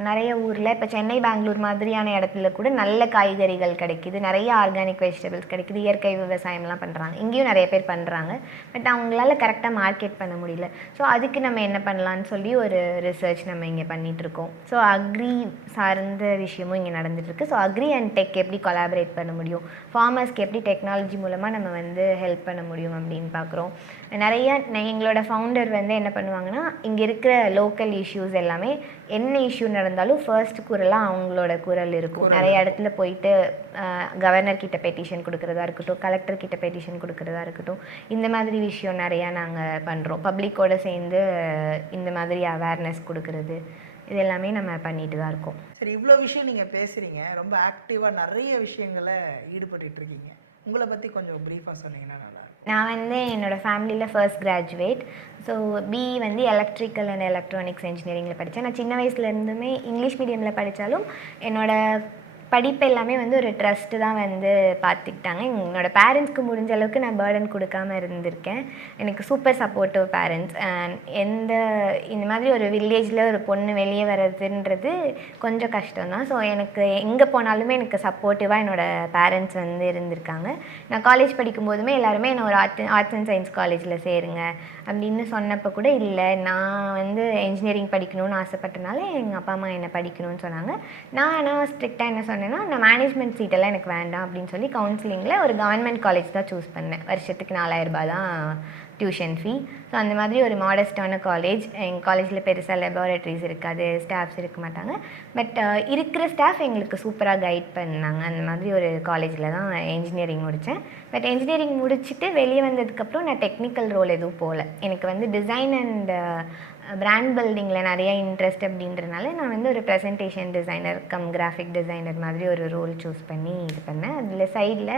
நிறைய ஊரில் இப்போ சென்னை பெங்களூர் மாதிரியான இடத்துல கூட நல்ல காய்கறிகள் கிடைக்கிது, நிறைய ஆர்கானிக் வெஜிடபிள்ஸ் கிடைக்கிது, இயற்கை விவசாயம்லாம் பண்ணுறாங்க. இங்கேயும் நிறைய பேர் பண்ணுறாங்க. பட் அவங்களால கரெக்டாக மார்க்கெட் பண்ண முடியல. ஸோ அதுக்கு நம்ம என்ன பண்ணலான்னு சொல்லி ஒரு ரிசர்ச் நம்ம இங்கே பண்ணிகிட்ருக்கோம். ஸோ அக்ரி சார்ந்த விஷயமும் இங்கே நடந்துகிட்ருக்கு. ஸோ அக்ரி அண்ட் டெக் எப்படி கொலாபரேட் பண்ண முடியும், ஃபார்மர்ஸ்க்கு எப்படி டெக்னாலஜி மூலமாக நம்ம வந்து ஹெல்ப் பண்ண முடியும் அப்படின்னு பார்க்குறோம். நிறைய எங்களோட ஃபவுண்டர் வந்து என்ன பண்ணுவாங்கன்னா, இங்கே இருக்கிற லோக்கல் இஷ்யூஸ் எல்லாமே என்ன இஷ்யூ நடந்தாலும் ஃபர்ஸ்ட் குரலாக அவங்களோட குரல் இருக்கும். நிறைய இடத்துல போயிட்டு கவர்னர் கிட்ட பெட்டிஷன் கொடுக்குறதா இருக்கட்டும், கலெக்டர் கிட்ட பெட்டிஷன் கொடுக்குறதா இருக்கட்டும், இந்த மாதிரி விஷயம் நிறையா நாங்கள் பண்ணுறோம். பப்ளிக்கோடு சேர்ந்து இந்த மாதிரி அவேர்னஸ் கொடுக்குறது, இது எல்லாமே நம்ம பண்ணிட்டு தான் இருக்கோம். சரி, இவ்வளோ விஷயம் நீங்கள் பேசுகிறீங்க, ரொம்ப ஆக்டிவாக நிறைய விஷயங்களை ஈடுபட்டுட்டு இருக்கீங்க. உங்களை பற்றி கொஞ்சம் ப்ரீஃபாக சொன்னீங்கன்னா நல்லா இருக்கும். நான் வந்து என்னோடய ஃபேமிலியில் ஃபர்ஸ்ட் கிராஜுவேட். ஸோ பிஇ வந்து எலக்ட்ரிக்கல் அண்ட் எலக்ட்ரானிக்ஸ் இன்ஜினியரிங்கில் படித்தேன். நான் சின்ன வயசுலேருந்துமே இங்கிலீஷ் மீடியமில் படித்தாலும் என்னோடய படிப்பு எல்லாமே வந்து ஒரு ட்ரஸ்ட்டு தான் வந்து பார்த்துக்கிட்டாங்க. என்னோடய பேரண்ட்ஸ்க்கு முடிஞ்ச அளவுக்கு நான் பேர்டன் கொடுக்காம இருந்திருக்கேன். எனக்கு சூப்பர் சப்போர்ட்டிவ் பேரண்ட்ஸ். இந்த மாதிரி ஒரு வில்லேஜில் ஒரு பொண்ணு வெளியே வர்றதுன்றது கொஞ்சம் கஷ்டம்தான். ஸோ எனக்கு எங்கே போனாலுமே எனக்கு சப்போர்ட்டிவாக என்னோடய பேரண்ட்ஸ் வந்து இருந்திருக்காங்க. நான் காலேஜ் படிக்கும்போதுமே எல்லாருமே என்னை ஒரு ஆர்ட்ஸ் அண்ட் சயின்ஸ் காலேஜில் சேருங்க அப்படின்னு சொன்னப்போ கூட இல்லை, நான் வந்து என்ஜினியரிங் படிக்கணும்னு ஆசைப்பட்டனால எங்கள் அப்பா அம்மா என்னை படிக்கணும்னு சொன்னாங்க. நான் ஸ்ட்ரிக்டாக என்ன சொன்னேன்னா, நான் மேனேஜ்மெண்ட் சீட்டெல்லாம் எனக்கு வேண்டாம் அப்படின்னு சொல்லி கவுன்சிலிங்கில் ஒரு கவர்மெண்ட் காலேஜ் தான் சூஸ் பண்ணேன். வருஷத்துக்கு 4000 ரூபாய் தான் டியூஷன் ஃபீ. ஸோ அந்த மாதிரி ஒரு மாடஸ்டான காலேஜ். எங்கள் காலேஜில் பெருசாக லெபார்ட்ரிஸ் இருக்காது, ஸ்டாஃப்ஸ் இருக்க மாட்டாங்க. பட் இருக்கிற ஸ்டாஃப் எங்களுக்கு சூப்பராக கைட் பண்ணாங்க. அந்த மாதிரி ஒரு காலேஜில் தான் என்ஜினியரிங் முடித்தேன். பட் என்ஜினியரிங் முடிச்சுட்டு வெளியே வந்ததுக்கப்புறம் நான் டெக்னிக்கல் ரோல் எதுவும் போகல. எனக்கு வந்து டிசைன் அண்ட் பிராண்ட் பில்டிங்கில் நிறைய இன்ட்ரெஸ்ட் அப்படின்றனால நான் வந்து ஒரு presentation designer come graphic designer மாதிரி ஒரு ரோல் சூஸ் பண்ணி இது பண்ணேன். அதில் சைடில்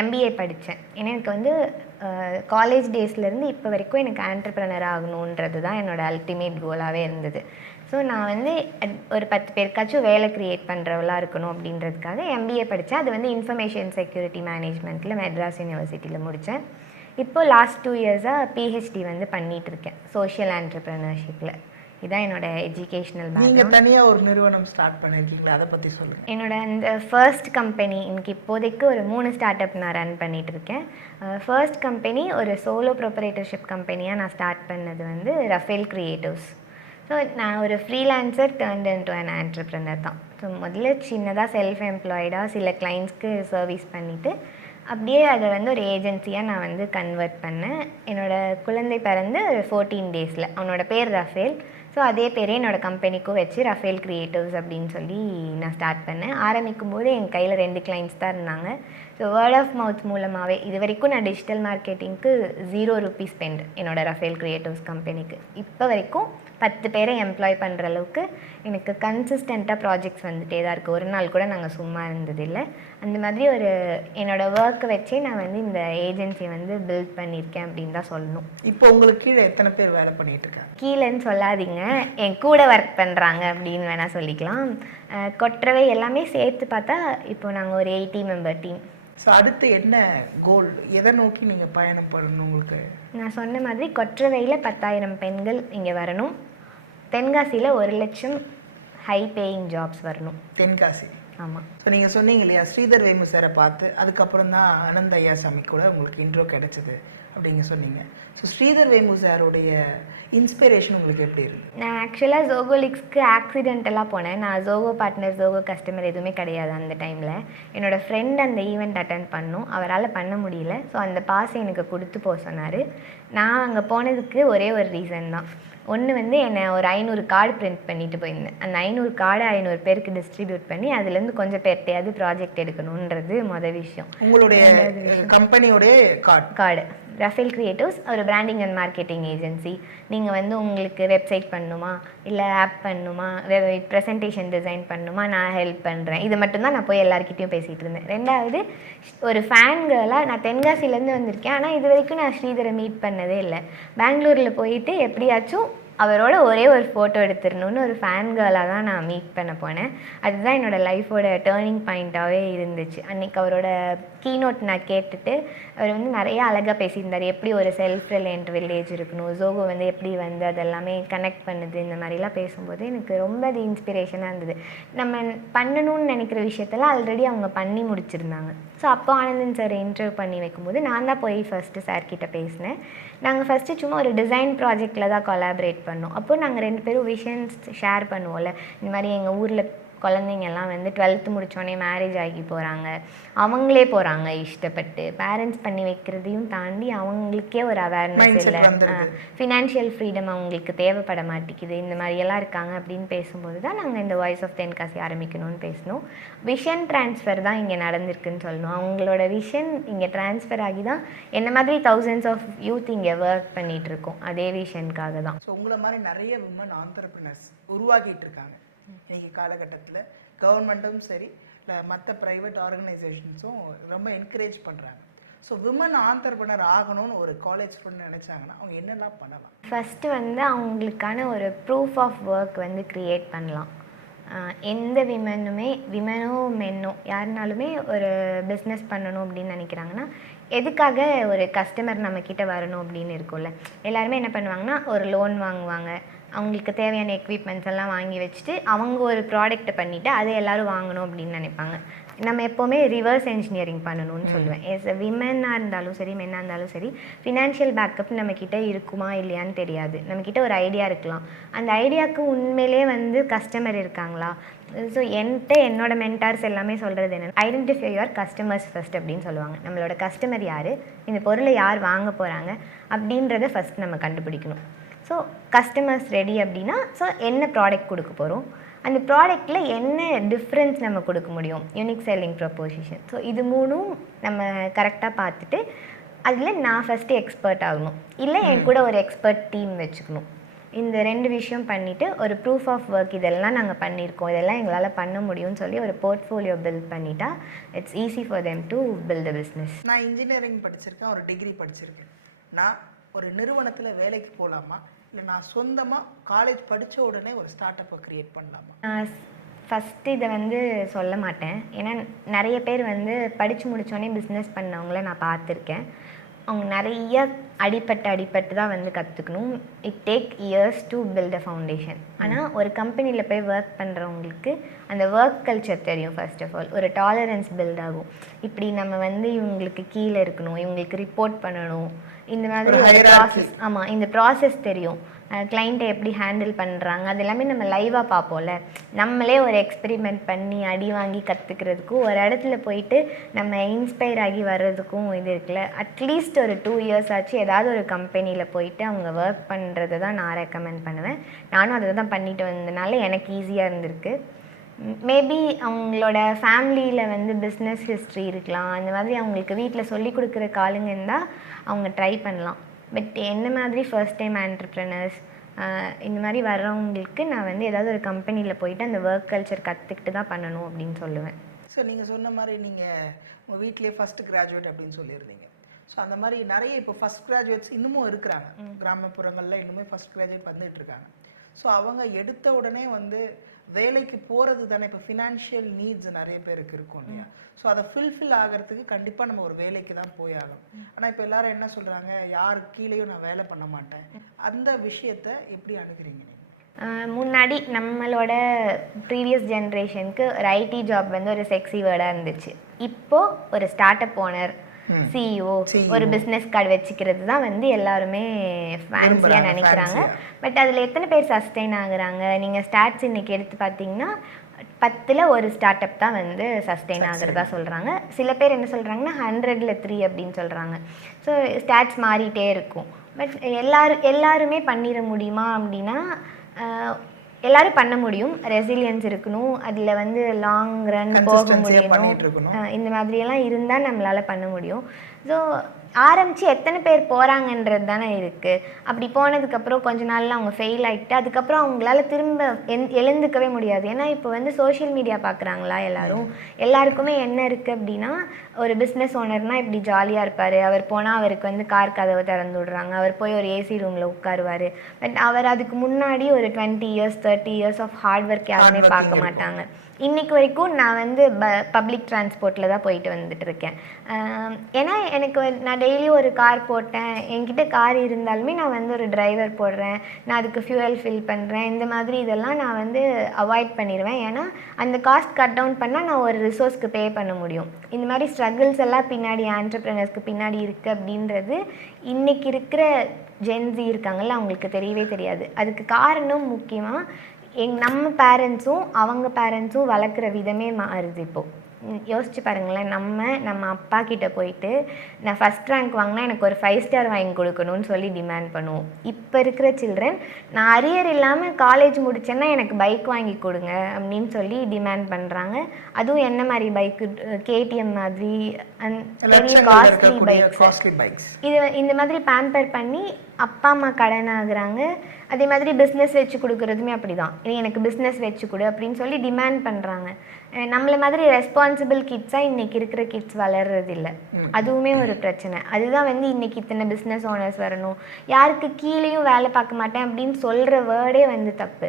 எம்பிஏ படித்தேன். ஏன்னா எனக்கு வந்து காலேஜ் டேஸ்லேருந்து இப்போ வரைக்கும் எனக்கு ஆண்டர்ப்ரனர் ஆகணுன்றது தான் என்னோடய அல்டிமேட் கோலாகவே இருந்தது. ஸோ நான் வந்து ஒரு 10 பேருக்காச்சும் வேலை க்ரியேட் பண்ணுறவளாக இருக்கணும் அப்படின்றதுக்காக எம்பிஏ படித்தேன். அது வந்து இன்ஃபர்மேஷன் செக்யூரிட்டி மேனேஜ்மெண்ட்டில் மெட்ராஸ் யூனிவர்சிட்டியில் முடித்தேன். இப்போது லாஸ்ட் 2 இயர்ஸாக பிஹெச்டி வந்து பண்ணிகிட்ருக்கேன் சோஷியல் ஆண்டர்ப்ரனர்ஷிப்பில். இதான் என்னோடய எஜுகேஷ்னல் பேக்ரவுண்ட். நீங்கள் தனியாக ஒரு நிறுவனம் ஸ்டார்ட் பண்ணியிருக்கீங்களா, அதை பற்றி சொல்லுங்கள். என்னோட அந்த ஃபர்ஸ்ட் கம்பெனி எனக்கு இப்போதைக்கு ஒரு 3 ஸ்டார்ட் அப் நான் ரன் பண்ணிகிட்ருக்கேன். ஃபர்ஸ்ட் கம்பெனி ஒரு சோலோ ப்ரொப்ரைட்டர்ஷிப் கம்பெனியாக நான் ஸ்டார்ட் பண்ணது வந்து ரஃபேல் கிரியேட்டிவ்ஸ். ஸோ நான் ஒரு freelancer turned into an entrepreneur தான். ஸோ முதல்ல சின்னதாக செல்ஃப் எம்ப்ளாய்டாக சில கிளைண்ட்ஸ்க்கு சர்வீஸ் பண்ணிவிட்டு அப்படியே அதை வந்து ஒரு ஏஜென்சியாக நான் வந்து கன்வெர்ட் பண்ணேன். என்னோடய குழந்தை பிறந்து ஒரு 14 டேஸில். அவனோட பேர் ரஃபேல். ஸோ அதே பேரே என்னோடய கம்பெனிக்கும் வச்சு ரஃபேல் கிரியேட்டிவ்ஸ் அப்படின்னு சொல்லி நான் ஸ்டார்ட் பண்ணேன். ஆரம்பிக்கும் போது என் கையில் 2 கிளைண்ட்ஸ் தான் இருந்தாங்க. ஸோ வேர்ட் ஆஃப் மவுத் மூலமாகவே இது வரைக்கும் நான் டிஜிட்டல் மார்க்கெட்டிங்க்கு 0 ரூபீஸ் ஸ்பெண்ட் என்னோடய ரஃபேல் கிரியேட்டிவ்ஸ் கம்பெனிக்கு. இப்போ வரைக்கும் 10 பேரை எம்ப்ளாய் பண்ணுற அளவுக்கு எனக்கு கன்சிஸ்டண்ட்டாக ப்ராஜெக்ட்ஸ் வந்துகிட்டே தான் இருக்குது. ஒரு நாள் கூட நாங்கள் சும்மா இருந்ததில்லை. அந்த மாதிரி ஒரு என்னோடய ஒர்க்கை வச்சே நான் வந்து இந்த ஏஜென்சியை வந்து பில்ட் பண்ணியிருக்கேன் அப்படின்னு தான் சொல்லணும். இப்போ உங்களுக்கு கீழே எத்தனை பேர் வேலை பண்ணிகிட்டு இருக்காங்க? கீழேன்னு சொல்லாதீங்க, என் கூட ஒர்க் பண்ணுறாங்க அப்படின்னு வேணால் சொல்லிக்கலாம். கொற்றவை எல்லாமே சேர்த்து பார்த்தா இப்போ நாங்கள் ஒரு 80 மெம்பர் டீம். ஸோ அடுத்து என்ன கோல், எதை நோக்கி நீங்கள் பயணம் பண்ணணும்? உங்களுக்கு நான் சொன்ன மாதிரி கொற்றவையில் 10,000 பெண்கள் இங்கே வரணும். தென்காசியில் 1 லட்சம் ஹை பேயிங் ஜாப்ஸ் வரணும். தென்காசி. ஆமாம். ஸோ நீங்கள் சொன்னீங்க இல்லையா, ஸ்ரீதர் வேமு சாரை பார்த்து அதுக்கப்புறம் தான் ஆனந்த் ஐயா சாமி கூட உங்களுக்கு இன்ட்ரோ கிடைச்சது அப்படிங்க சொன்னீங்க. ஸோ ஸ்ரீதர் வேமு சாரோடைய இன்ஸ்பிரேஷன் உங்களுக்கு எப்படி இருக்கு? நான் ஆக்சுவலாக ஜோகோலிக்ஸ்க்கு ஆக்சிடென்டலாக போனேன். நான் ஜோகோ பார்ட்னர் ஜோகோ கஸ்டமர் எதுவுமே கிடையாது அந்த டைமில். என்னோடய ஃப்ரெண்ட் அந்த ஈவெண்ட் அட்டன் பண்ணோம், அவரால் பண்ண முடியல. ஸோ அந்த பாஸ் எனக்கு கொடுத்து போக சொன்னார். நான் அங்கே போனதுக்கு ஒரே ஒரு ரீசன் தான். ஒன்று வந்து என்னை ஒரு 500 கார்டு பிரிண்ட் பண்ணிட்டு போயிருந்தேன். அந்த 500 கார்டு 500 பேருக்கு டிஸ்ட்ரிபியூட் பண்ணி அதுலேருந்து கொஞ்சம் பேர்ட்டையாவது ப்ராஜெக்ட் எடுக்கணுன்றது மொதல் விஷயம். உங்களுடைய கம்பெனியோடைய கார்டு ரஃபேல் கிரியேட்டிவ்ஸ் ஒரு பிராண்டிங் அண்ட் மார்க்கெட்டிங் ஏஜென்சி. நீங்கள் வந்து உங்களுக்கு வெப்சைட் பண்ணணுமா, இல்லை ஆப் பண்ணணுமா, ப்ரெசன்டேஷன் டிசைன் பண்ணணுமா, நான் ஹெல்ப் பண்ணுறேன். இது மட்டும்தான் நான் போய் எல்லாருக்கிட்டையும் பேசிகிட்டு இருந்தேன். ரெண்டாவது, ஒரு ஃபேன் கேர்லாக நான் தென்காசிலேருந்து வந்திருக்கேன். ஆனால் இது வரைக்கும் நான் ஸ்ரீதரை மீட் பண்ணதே இல்லை. பெங்களூரில் போயிட்டு எப்படியாச்சும் அவரோட ஒரே ஒரு ஃபோட்டோ எடுத்துடணுன்னு ஒரு ஃபேன் கேர்லாக தான் நான் மீட் பண்ண போனேன். அதுதான் என்னோடய லைஃபோட டேர்னிங் பாயிண்ட்டாகவே இருந்துச்சு. அன்றைக்கி அவரோட கீனோட் நான் கேட்டுட்டு அவர் வந்து நிறைய அழகாக பேசியிருந்தார். எப்படி ஒரு செல்ஃப் ரிலையன்ட் வில்லேஜ் இருக்கணும், ஜோகோ வந்து எப்படி வந்து அதெல்லாமே கனெக்ட் பண்ணுது, இந்த மாதிரிலாம் பேசும்போது எனக்கு ரொம்ப அது இன்ஸ்பிரேஷனாக இருந்தது. நம்ம பண்ணணும்னு நினைக்கிற விஷயத்தெல்லாம் ஆல்ரெடி அவங்க பண்ணி முடிச்சிருந்தாங்க. ஸோ அப்போ ஆனந்தன் சார் இன்டர்வியூ பண்ணி வைக்கும்போது நான் தான் போய் ஃபஸ்ட்டு சார்கிட்ட பேசினேன். நாங்கள் ஃபஸ்ட்டு சும்மா ஒரு டிசைன் ப்ராஜெக்டில் தான் கொலாபரேட் பண்ணோம். அப்போது நாங்கள் 2 பேரும் விஷன்ஸ் ஷேர் பண்ணுவோம்ல, இந்த மாதிரி எங்கள் ஊரில் குழந்தைங்கள்லாம் வந்து 12th முடித்தோடனே மேரேஜ் ஆகி போகிறாங்க, அவங்களே போகிறாங்க இஷ்டப்பட்டு. பேரண்ட்ஸ் பண்ணி வைக்கிறதையும் தாண்டி அவங்களுக்கே ஒரு அவேர்னஸ் இல்லை, ஃபினான்ஷியல் ஃப்ரீடம் அவங்களுக்கு தேவைப்பட மாட்டேங்குது, இந்த மாதிரியெல்லாம் இருக்காங்க அப்படின்னு பேசும்போது தான் நாங்கள் இந்த வாய்ஸ் ஆஃப் தென்காசி ஆரம்பிக்கணும்னு பேசினோம். விஷன் ட்ரான்ஸ்ஃபர் தான் இங்கே நடந்திருக்குன்னு சொல்லணும். அவங்களோட விஷன் இங்கே ட்ரான்ஸ்ஃபர் ஆகி தான் என்ன மாதிரி thousands ஆஃப் யூத் இங்கே ஒர்க் பண்ணிகிட்ருக்கோம் அதே விஷனுக்காக தான். ஸோ உங்களை மாதிரி நிறைய விமன் ஆண்டர்பிரினர்ஸ் உருவாக்கிட்டு இருக்காங்க இன்னைக்கு காலகட்டத்தில். கவர்மெண்ட்டும் சரி இல்லை மற்ற ப்ரைவேட் ஆர்கனைசேஷன்ஸும் ரொம்ப என்கரேஜ் பண்ணுறாங்க. ஸோ விமன் ஆண்டர்பிரினர் ஆகணும்னு ஒரு காலேஜ் ஸ்டூடெண்ட் நினச்சாங்கன்னா அவங்க என்னெல்லாம் பண்ணலாம்? ஃபஸ்ட்டு வந்து அவங்களுக்கான ஒரு ப்ரூஃப் ஆஃப் ஒர்க் வந்து க்ரியேட் பண்ணலாம். எந்த விமனோ மென்னோ யாருனாலுமே ஒரு பிஸ்னஸ் பண்ணணும் அப்படின்னு நினைக்கிறாங்கன்னா எதுக்காக ஒரு கஸ்டமர் நம்மக்கிட்ட வரணும் அப்படின்னு இருக்கும்ல. எல்லாருமே என்ன பண்ணுவாங்கன்னா ஒரு லோன் வாங்குவாங்க, அவங்களுக்கு தேவையான எக்யூப்மெண்ட்ஸ் எல்லாம் வாங்கி வச்சுட்டு அவங்க ஒரு ப்ராடக்ட்டை பண்ணிவிட்டு அதை எல்லோரும் வாங்கணும் அப்படின்னு நினைப்பாங்க. நம்ம எப்போவுமே ரிவர்ஸ் என்ஜினியரிங் பண்ணணும்னு சொல்லுவேன். எஸ் விமனாக இருந்தாலும் சரி மென்னாக இருந்தாலும் சரி, ஃபினான்ஷியல் பேக்கப் நம்மக்கிட்ட இருக்குமா இல்லையான்னு தெரியாது. நம்மக்கிட்ட ஒரு ஐடியா இருக்கலாம், அந்த ஐடியாவுக்கு உண்மையிலே வந்து கஸ்டமர் இருக்காங்களா. ஸோ என்னோட மென்டார்ஸ் எல்லாமே சொல்கிறது என்னென்னா, ஐடென்டிஃபை யுவர் கஸ்டமர்ஸ் ஃபஸ்ட் அப்படின்னு சொல்லுவாங்க. நம்மளோட கஸ்டமர் யார், இந்த பொருளை யார் வாங்க போகிறாங்க அப்படின்றத ஃபஸ்ட் நம்ம கண்டுபிடிக்கணும். ஸோ கஸ்டமர்ஸ் ரெடி அப்படின்னா ஸோ என்ன ப்ராடக்ட் கொடுக்க போகிறோம், அந்த ப்ராடக்டில் என்ன டிஃப்ரென்ஸ் நம்ம கொடுக்க முடியும், யூனிக் செல்லிங் ப்ரொப்போசிஷன். ஸோ இது மூணும் நம்ம கரெக்டாக பார்த்துட்டு அதில் நான் ஃபஸ்ட்டு எக்ஸ்பர்ட் ஆகணும், இல்லை என் கூட ஒரு எக்ஸ்பர்ட் டீம் வச்சுக்கணும். இந்த 2 விஷயம் பண்ணிவிட்டு ஒரு ப்ரூஃப் ஆஃப் ஒர்க் இதெல்லாம் நாங்கள் பண்ணியிருக்கோம், இதெல்லாம் எங்களால் பண்ண முடியும்னு சொல்லி ஒரு போர்ட்ஃபோலியோ பில்ட் பண்ணிட்டா it's easy for them to build the business. நான் இன்ஜினியரிங் படிச்சிருக்கேன், ஒரு டிகிரி படிச்சிருக்கேன். நான் ஒரு நிறுவனத்தில் வேலைக்கு போகலாமா, இல்லை நான் சொந்தமாக காலேஜ் படித்த உடனே ஒரு ஸ்டார்ட் அப்பை க்ரியேட் பண்ணலாமா? நான் ஃபஸ்ட்டு இதை வந்து சொல்ல மாட்டேன். ஏன்னா நிறைய பேர் வந்து படித்து முடித்தோடனே பிஸ்னஸ் பண்ணவங்கள நான் பார்த்துருக்கேன். அவங்க நிறைய அடிப்பட்டு தான் வந்து கற்றுக்கணும். It take years to build a foundation. ஆனால் ஒரு கம்பெனியில் போய் ஒர்க் பண்ணுறவங்களுக்கு அந்த ஒர்க் கல்ச்சர் தெரியும். ஃபர்ஸ்ட் ஆஃப் ஆல் ஒரு டாலரன்ஸ் பில்ட் ஆகும். இப்படி நம்ம வந்து இவங்களுக்கு கீழே இருக்கணும், இவங்களுக்கு ரிப்போர்ட் பண்ணணும், இந்த மாதிரி ஒரு ப்ராசஸ். ஆமாம், இந்த ப்ராசஸ் தெரியும். கிளைண்ட்டை எப்படி ஹேண்டில் பண்ணுறாங்க அது எல்லாமே நம்ம லைவாக பார்ப்போம்ல. நம்மளே ஒரு எக்ஸ்பெரிமெண்ட் பண்ணி அடி வாங்கி கற்றுக்கிறதுக்கும் ஒரு இடத்துல போயிட்டு நம்ம இன்ஸ்பயர் ஆகி வர்றதுக்கும் இது இருக்குல்ல. அட்லீஸ்ட் ஒரு 2 இயர்ஸ் ஆச்சு ஏதாவது ஒரு கம்பெனியில் போயிட்டு அவங்க ஒர்க் பண்ணுறது தான் நான் ரெக்கமெண்ட் பண்ணுவேன். நானும் அதை தான் பண்ணிட்டு வந்ததுனால எனக்கு ஈஸியாக இருந்திருக்கு. மேபி அவங்களோட ஃபேமிலியில் வந்து பிஸ்னஸ் ஹிஸ்ட்ரி இருக்கலாம், அந்த மாதிரி அவங்களுக்கு வீட்டில் சொல்லி கொடுக்குற ஆளுங்க இருந்தால் அவங்க ட்ரை பண்ணலாம். பட் என்ன மாதிரி ஃபர்ஸ்ட் டைம் ஆண்டர்ப்ரனர்ஸ் இந்த மாதிரி வர்றவங்களுக்கு நான் வந்து ஏதாவது ஒரு கம்பெனியில் போயிட்டு அந்த ஒர்க் கல்ச்சர் கற்றுக்கிட்டு தான் பண்ணணும் அப்படின்னு சொல்லுவேன். ஸோ நீங்கள் சொன்ன மாதிரி நீங்கள் உங்கள் வீட்டிலே ஃபஸ்ட்டு கிராஜுவேட் அப்படின்னு சொல்லியிருந்தீங்க. ஸோ அந்த மாதிரி நிறைய இப்போ ஃபஸ்ட் கிராஜுவேட்ஸ் இன்னமும் இருக்கிறாங்க, கிராமப்புறங்களில் இன்னுமே ஃபஸ்ட் கிராஜுவேட் வந்துட்டு இருக்காங்க. ஸோ அவங்க எடுத்த உடனே வந்து வேலைக்கு போகிறது தானே. இப்போ ஃபினான்ஷியல் நீட்ஸ் நிறைய பேருக்கு இருக்கும் இல்லையா. ஸோ அதை ஃபுல்ஃபில் ஆகிறதுக்கு கண்டிப்பாக நம்ம ஒரு வேலைக்கு தான் போயாகும். ஆனால் இப்போ எல்லாரும் என்ன சொல்கிறாங்க, யார் கீழேயும் நான் வேலை பண்ண மாட்டேன். அந்த விஷயத்தை எப்படி அணுகிறீங்க நீங்கள்? முன்னாடி நம்மளோட ப்ரீவியஸ் ஜென்ரேஷனுக்கு ஒரு ஐடி ஜாப் வந்து ஒரு செக்ஸி வேர்டாக இருந்துச்சு. இப்போது ஒரு ஸ்டார்ட் அப் ஓனர், சிஇஓ, ஒரு பிஸ்னஸ் கார்டு வச்சுக்கிறது தான் வந்து எல்லாருமே ஃபேன்சியாக நினைக்கிறாங்க. பட் அதில் எத்தனை பேர் சஸ்டெயின் ஆகுறாங்க? நீங்கள் ஸ்டாட்ஸ் இன்றைக்கி எடுத்து பார்த்தீங்கன்னா 10ல் ஒரு ஸ்டார்ட் அப் தான் வந்து சஸ்டெயின் ஆகிறதா சொல்கிறாங்க. சில பேர் என்ன சொல்கிறாங்கன்னா 100ல் 3 அப்படின்னு சொல்கிறாங்க. ஸோ ஸ்டாட்ஸ் மாறிட்டே இருக்கும். பட் எல்லாருமே பண்ணிட முடியுமா அப்படின்னா எல்லாரும் பண்ண முடியும். ரெசிலியன்ஸ் இருக்கணும், அதில் வந்து லாங் ரன் போக முடியணும். இந்த மாதிரியெல்லாம் இருந்தால் நம்மளால் பண்ண முடியும். ஸோ ஆரம்பித்து எத்தனை பேர் போகிறாங்கன்றது தானே இருக்குது. அப்படி போனதுக்கப்புறம் கொஞ்ச நாளில் அவங்க ஃபெயில் ஆகிட்டு அதுக்கப்புறம் அவங்களால திரும்ப எழுந்துக்கவே முடியாது. ஏன்னா இப்போ வந்து சோஷியல் மீடியா பார்க்குறாங்களா எல்லாருக்குமே என்ன இருக்குது அப்படின்னா, ஒரு பிஸ்னஸ் ஓனர்னால் இப்படி ஜாலியாக இருப்பார், அவர் போனால் அவருக்கு வந்து கார் கதவை திறந்து விடுறாங்க, அவர் போய் ஒரு ஏசி ரூமில் உட்காருவார். பட் அவர் அதுக்கு முன்னாடி ஒரு 20 years 30 years of hard work யாருமே பார்க்க மாட்டாங்க. இன்றைக்கி வரைக்கும் நான் வந்து பப்ளிக் டிரான்ஸ்போர்ட்டில் தான் போயிட்டு வந்துட்டு இருக்கேன். ஏன்னா எனக்கு நான் டெய்லி ஒரு கார் போட்டேன், என்கிட்ட கார் இருந்தாலுமே நான் வந்து ஒரு டிரைவர் போடுறேன், நான் அதுக்கு ஃபியூயல் ஃபில் பண்ணுறேன். இந்த மாதிரி இதெல்லாம் நான் வந்து அவாய்ட் பண்ணிடுவேன். ஏன்னா அந்த காஸ்ட் கட் டவுன் பண்ணால் நான் ஒரு ரிசோர்ஸ்க்கு பே பண்ண முடியும். இந்த மாதிரி ஸ்ட்ரகிள்ஸ் எல்லாம் பின்னாடி ஆண்டர்ப்ரனர்ஸ்க்கு பின்னாடி இருக்குது அப்படின்றது இன்றைக்கி இருக்கிற ஜென்ஸி இருக்காங்கல்ல அவங்களுக்கு தெரியவே தெரியாது. அதுக்கு காரணம் முக்கியமாக நம்ம பேரண்ட்ஸும் அவங்க பேரண்ட்ஸும் வளர்க்குற விதமே மாறுது இப்போது. யோசிச்சு பாருங்களேன், நம்ம அப்பா கிட்ட போயிட்டு நான் ஃபஸ்ட் ரேங்க் வாங்கினா எனக்கு ஒரு 5 ஸ்டார் வாங்கி கொடுக்கணும்னு சொல்லி டிமாண்ட் பண்ணுவோம். இப்போ இருக்கிற சில்ட்ரன் நான் அரியர் இல்லாமல் காலேஜ் முடிச்சேன்னா எனக்கு பைக் வாங்கி கொடுங்க அப்படின்னு சொல்லி டிமாண்ட் பண்ணுறாங்க. அதுவும் என்ன மாதிரி பைக்கு? கேடிஎம் மாதிரி பெரிய காஸ்ட்லி பைக்ஸ். இந்த மாதிரி பேம்பர் பண்ணி அப்பா அம்மா கடன் ஆகுறாங்க. அதே மாதிரி பிஸ்னஸ் வச்சு கொடுக்குறதுமே அப்படி தான். எனக்கு பிஸ்னஸ் வச்சு கொடு அப்படின்னு சொல்லி டிமாண்ட் பண்ணுறாங்க. நம்மள மாதிரி ரெஸ்பான்சிபிள் கிட்ஸாக இன்றைக்கி இருக்கிற கிட்ஸ் வளர்றதில்ல. அதுவுமே ஒரு பிரச்சனை. அதுதான் வந்து இன்றைக்கி இத்தனை பிஸ்னஸ் ஓனர்ஸ் வரணும், யாருக்கு கீழேயும் வேலை பார்க்க மாட்டேன் அப்படின்னு சொல்கிற வேர்டே வந்து தப்பு.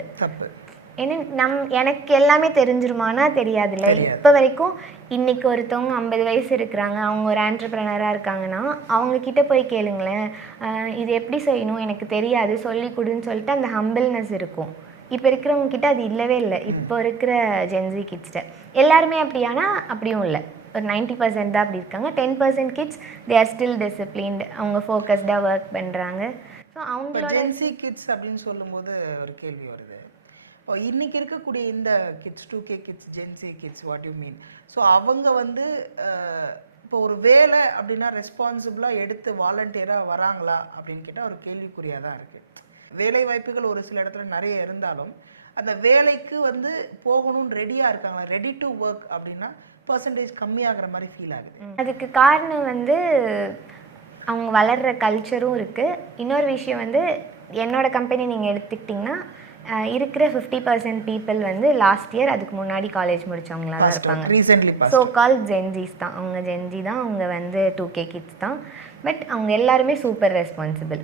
ஏன்னா எனக்கு எல்லாமே தெரிஞ்சிருமானா தெரியாதுல்ல. இப்போ வரைக்கும் இன்றைக்கி ஒருத்தவங்க 50 வயசு இருக்கிறாங்க, அவங்க ஒரு ஆண்டர்ப்ரனராக இருக்காங்கன்னா அவங்கக்கிட்ட போய் கேளுங்களேன், இது எப்படி செய்யணும் எனக்கு தெரியாது சொல்லி கொடுன்னு சொல்லிட்டு அந்த ஹம்பிள்னஸ் இருக்கும். இப்போ இருக்கிறவங்க கிட்ட அது இல்லவே இல்லை. இப்போ இருக்கிற ஜென்சி கிட்ஸ்கிட்ட எல்லாருமே அப்படியானா அப்படியும் இல்லை. ஒரு 90% தான் அப்படி இருக்காங்க. 10% kids they are still disciplined, அவங்க ஃபோக்கஸ்டாக ஒர்க் பண்ணுறாங்க. ஸோ அவங்களோட ஜென்சி கிட்ஸ் அப்படின்னு சொல்லும்போது ஒரு கேள்வி வருது. இன்னைக்கு இருக்கக்கூடிய இந்த kids 2K kids, gen z kids, what you mean? So அவங்க வந்து இப்போ ஒரு வேலை அப்படின்னா ரெஸ்பான்சிபிளாக எடுத்து வாலண்டியராக வராங்களா அப்படின்னு கேட்டால் ஒரு கேள்விக்குறியாக தான் இருக்குது. வேலை வாய்ப்புகள் ஒரு சில இடத்துல நிறைய இருந்தாலும் அந்த வேலைக்கு வந்து போகணும்னு ரெடியாக இருக்காங்களா, ரெடி டு ஒர்க் அப்படின்னா பர்சன்டேஜ் கம்மியாகிற மாதிரி ஃபீல் ஆகுது. அதுக்கு காரணம் வந்து அவங்க வளர்கிற கல்ச்சரும் இருக்குது. இன்னொரு விஷயம் வந்து என்னோட கம்பெனி நீங்கள் எடுத்துக்கிட்டிங்கன்னா இருக்கிற 50% பீப்புள் வந்து லாஸ்ட் இயர் அதுக்கு முன்னாடி காலேஜ் முடித்தவங்களா தான் இருப்பாங்க. ஸோ கால் ஜென்ஜிஸ் தான். அவங்க ஜென்ஜி தான், அவங்க வந்து 2K கிட்ஸ் தான். பட் அவங்க எல்லாருமே சூப்பர் ரெஸ்பான்சிபிள்.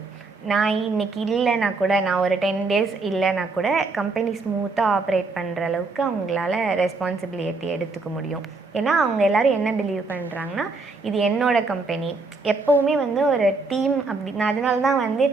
நான் இன்றைக்கி இல்லைனா கூட, நான் ஒரு 10 டேஸ் இல்லைனா கூட கம்பெனி ஸ்மூத்தாக ஆப்ரேட் பண்ணுற அளவுக்கு அவங்களால ரெஸ்பான்சிபிலிட்டி எடுத்துக்க முடியும். ஏன்னா அவங்க எல்லோரும் என்ன பிலீவ் பண்ணுறாங்கன்னா இது என்னோடய கம்பெனி. எப்போவுமே வந்து ஒரு டீம் அப்படி. நான் அதனால தான் வந்து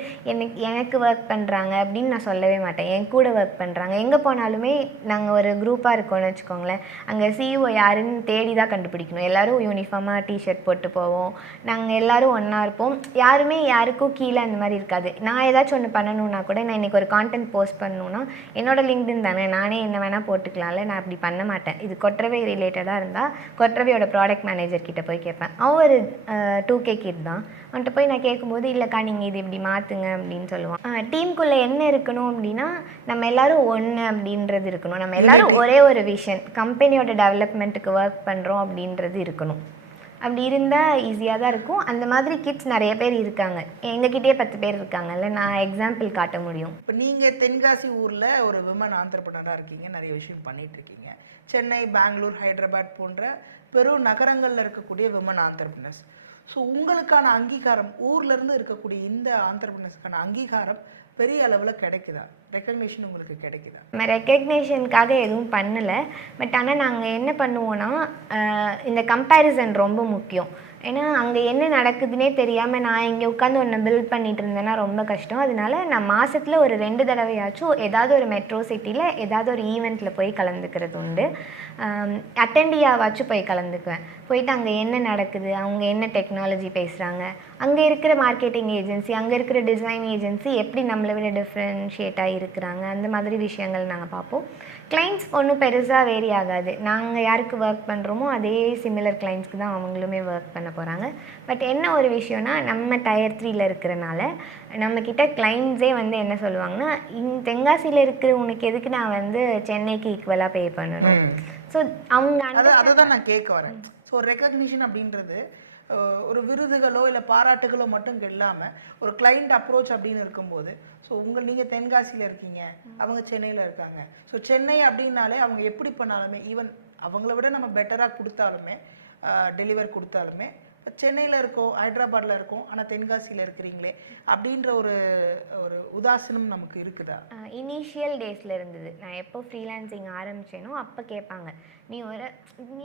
எனக்கு ஒர்க் பண்ணுறாங்க அப்படின்னு நான் சொல்லவே மாட்டேன். என் கூட ஒர்க் பண்ணுறாங்க. எங்கே போனாலுமே நாங்கள் ஒரு குரூப்பாக இருக்கோம்னு வச்சுக்கோங்களேன், அங்கே சிஇஓ யாருன்னு தேடி தான் கண்டுபிடிக்கணும். எல்லோரும் யூனிஃபார்மாக டிஷர்ட் போட்டு போவோம். நாங்கள் எல்லோரும் ஒன்றா இருப்போம். யாருமே யாருக்கும் கீழே அந்த மாதிரி இருக்காது. நான் ஏதாச்சும் ஒன்று பண்ணணுன்னா கூட, நான் இன்றைக்கி ஒரு கான்டென்ட் போஸ்ட் பண்ணணுன்னா என்னோட லிங்க்டின் தானே, நானே என்ன வேணால் போட்டுக்கலாம்ல. நான் அப்படி பண்ண மாட்டேன். இது கொற்றவை ரிலேட்டடாக இருந்தால் கொற்றவையோட ப்ராடக்ட் மேனேஜர் கிட்ட போய் கேட்பேன். அவன் ஒரு 2K கிட் தான். அவன்கிட்ட போய் நான் கேட்கும்போது இல்லைக்கா நீங்கள் இது இப்படி மாற்றுங்க அப்படின்னு சொல்லுவான். டீமுக்குள்ளே என்ன இருக்கணும் அப்படின்னா நம்ம எல்லோரும் ஒன்று அப்படின்றது இருக்கணும். நம்ம எல்லோரும் ஒரே ஒரு விஷன், கம்பெனியோட டெவலப்மெண்ட்டுக்கு ஒர்க் பண்ணுறோம் அப்படின்றது இருக்கணும். அப்படி இருந்தால் ஈஸியாக தான் இருக்கும். அந்த மாதிரி கிட்ஸ் நிறைய பேர் இருக்காங்க. எங்ககிட்டயே 10 பேர் இருக்காங்கல்ல, நான் எக்ஸாம்பிள் காட்ட முடியும். இப்போ நீங்கள் தென்காசி ஊரில் ஒரு விமன் ஆண்டர்ப்ரனராக இருக்கீங்க, நிறைய விஷயம் பண்ணிகிட்ருக்கீங்க. சென்னை, பெங்களூர், ஹைதராபாத் போன்ற பெரும் நகரங்களில் இருக்கக்கூடிய விமன் ஆண்டர்ப்ரனர்ஸ். ஸோ உங்களுக்கான அங்கீகாரம், ஊர்லேருந்து இருக்கக்கூடிய இந்த ஆண்டர்ப்ரனர்ஸ்க்கான அங்கீகாரம் பெரிய அளவில் கிடைக்குதா? ரெக்கக்னேஷன் உங்களுக்கு கிடைக்குதா? நம்ம ரெக்கக்னேஷனுக்காக எதுவும் பண்ணலை. பட் ஆனால் நாங்கள் என்ன பண்ணுவோன்னா, இந்த கம்பேரிசன் ரொம்ப முக்கியம். ஏன்னா அங்கே என்ன நடக்குதுன்னே தெரியாமல் நான் இங்கே உட்காந்து ஒன்று பில்ட் பண்ணிகிட்டு இருந்தேன்னா ரொம்ப கஷ்டம். அதனால நான் மாதத்தில் ஒரு 2 தடவையாச்சும் ஏதாவது ஒரு மெட்ரோ சிட்டியில் ஏதாவது ஒரு ஈவெண்ட்டில் போய் கலந்துக்கிறது உண்டு. அட்டெண்டியாவாச்சும் போய் கலந்துக்குவேன். போயிட்டு அங்கே என்ன நடக்குது, அவங்க என்ன டெக்னாலஜி பேசுகிறாங்க, அங்கே இருக்கிற மார்க்கெட்டிங் ஏஜென்சி, அங்கே இருக்கிற டிசைன் ஏஜென்சி எப்படி நம்மளை விட டிஃப்ரென்ஷியேட்டாக இருக்கிறாங்க, அந்த மாதிரி விஷயங்கள் நாங்கள் பார்ப்போம். கிளைண்ட்ஸ் ஒன்றும் பெருசாக வேரி ஆகாது. நாங்கள் யாருக்கு ஒர்க் பண்ணுறோமோ அதே சிமிலர் கிளைண்ட்ஸ்க்கு தான் அவங்களுமே ஒர்க் பண்ண போகிறாங்க. பட் என்ன ஒரு விஷயம்னா, நம்ம டயர் 3ல இருக்கிறனால நம்மக்கிட்ட கிளைண்ட்ஸே வந்து என்ன சொல்லுவாங்கன்னா, தென்காசியில் இருக்கிற உனக்கு எதுக்கு நான் வந்து சென்னைக்கு ஈக்குவலாக பே பண்ணணும். ஸோ அவங்க அதை தான் நான் கேட்க வரேன். ஸோ ரெக்கக்னிஷன் அப்படின்றது ஒரு விருதுகளோ இல்லை பாராட்டுகளோ மட்டும் இல்லாமல் ஒரு கிளைண்ட் அப்ரோச் அப்படின்னு இருக்கும்போது, ஸோ நீங்கள் தென்காசியில் இருக்கீங்க, அவங்க சென்னையில் இருக்காங்க. ஸோ சென்னை அப்படின்னாலே அவங்க எப்படி பண்ணாலுமே, ஈவன் அவங்கள விட நம்ம பெட்டராக கொடுத்தாலுமே, டெலிவர் கொடுத்தாலுமே, சென்னையில் இருக்கோம், ஹைதராபாத்தில் இருக்கோம், ஆனால் தென்காசியில் இருக்கிறீங்களே அப்படின்ற ஒரு உதாசீனம் நமக்கு இருக்குதா? இனிஷியல் டேஸில் இருந்தது. நான் எப்போ ஃப்ரீலான்சிங் ஆரம்பித்தேனோ அப்போ கேட்பாங்க, நீ ஒரு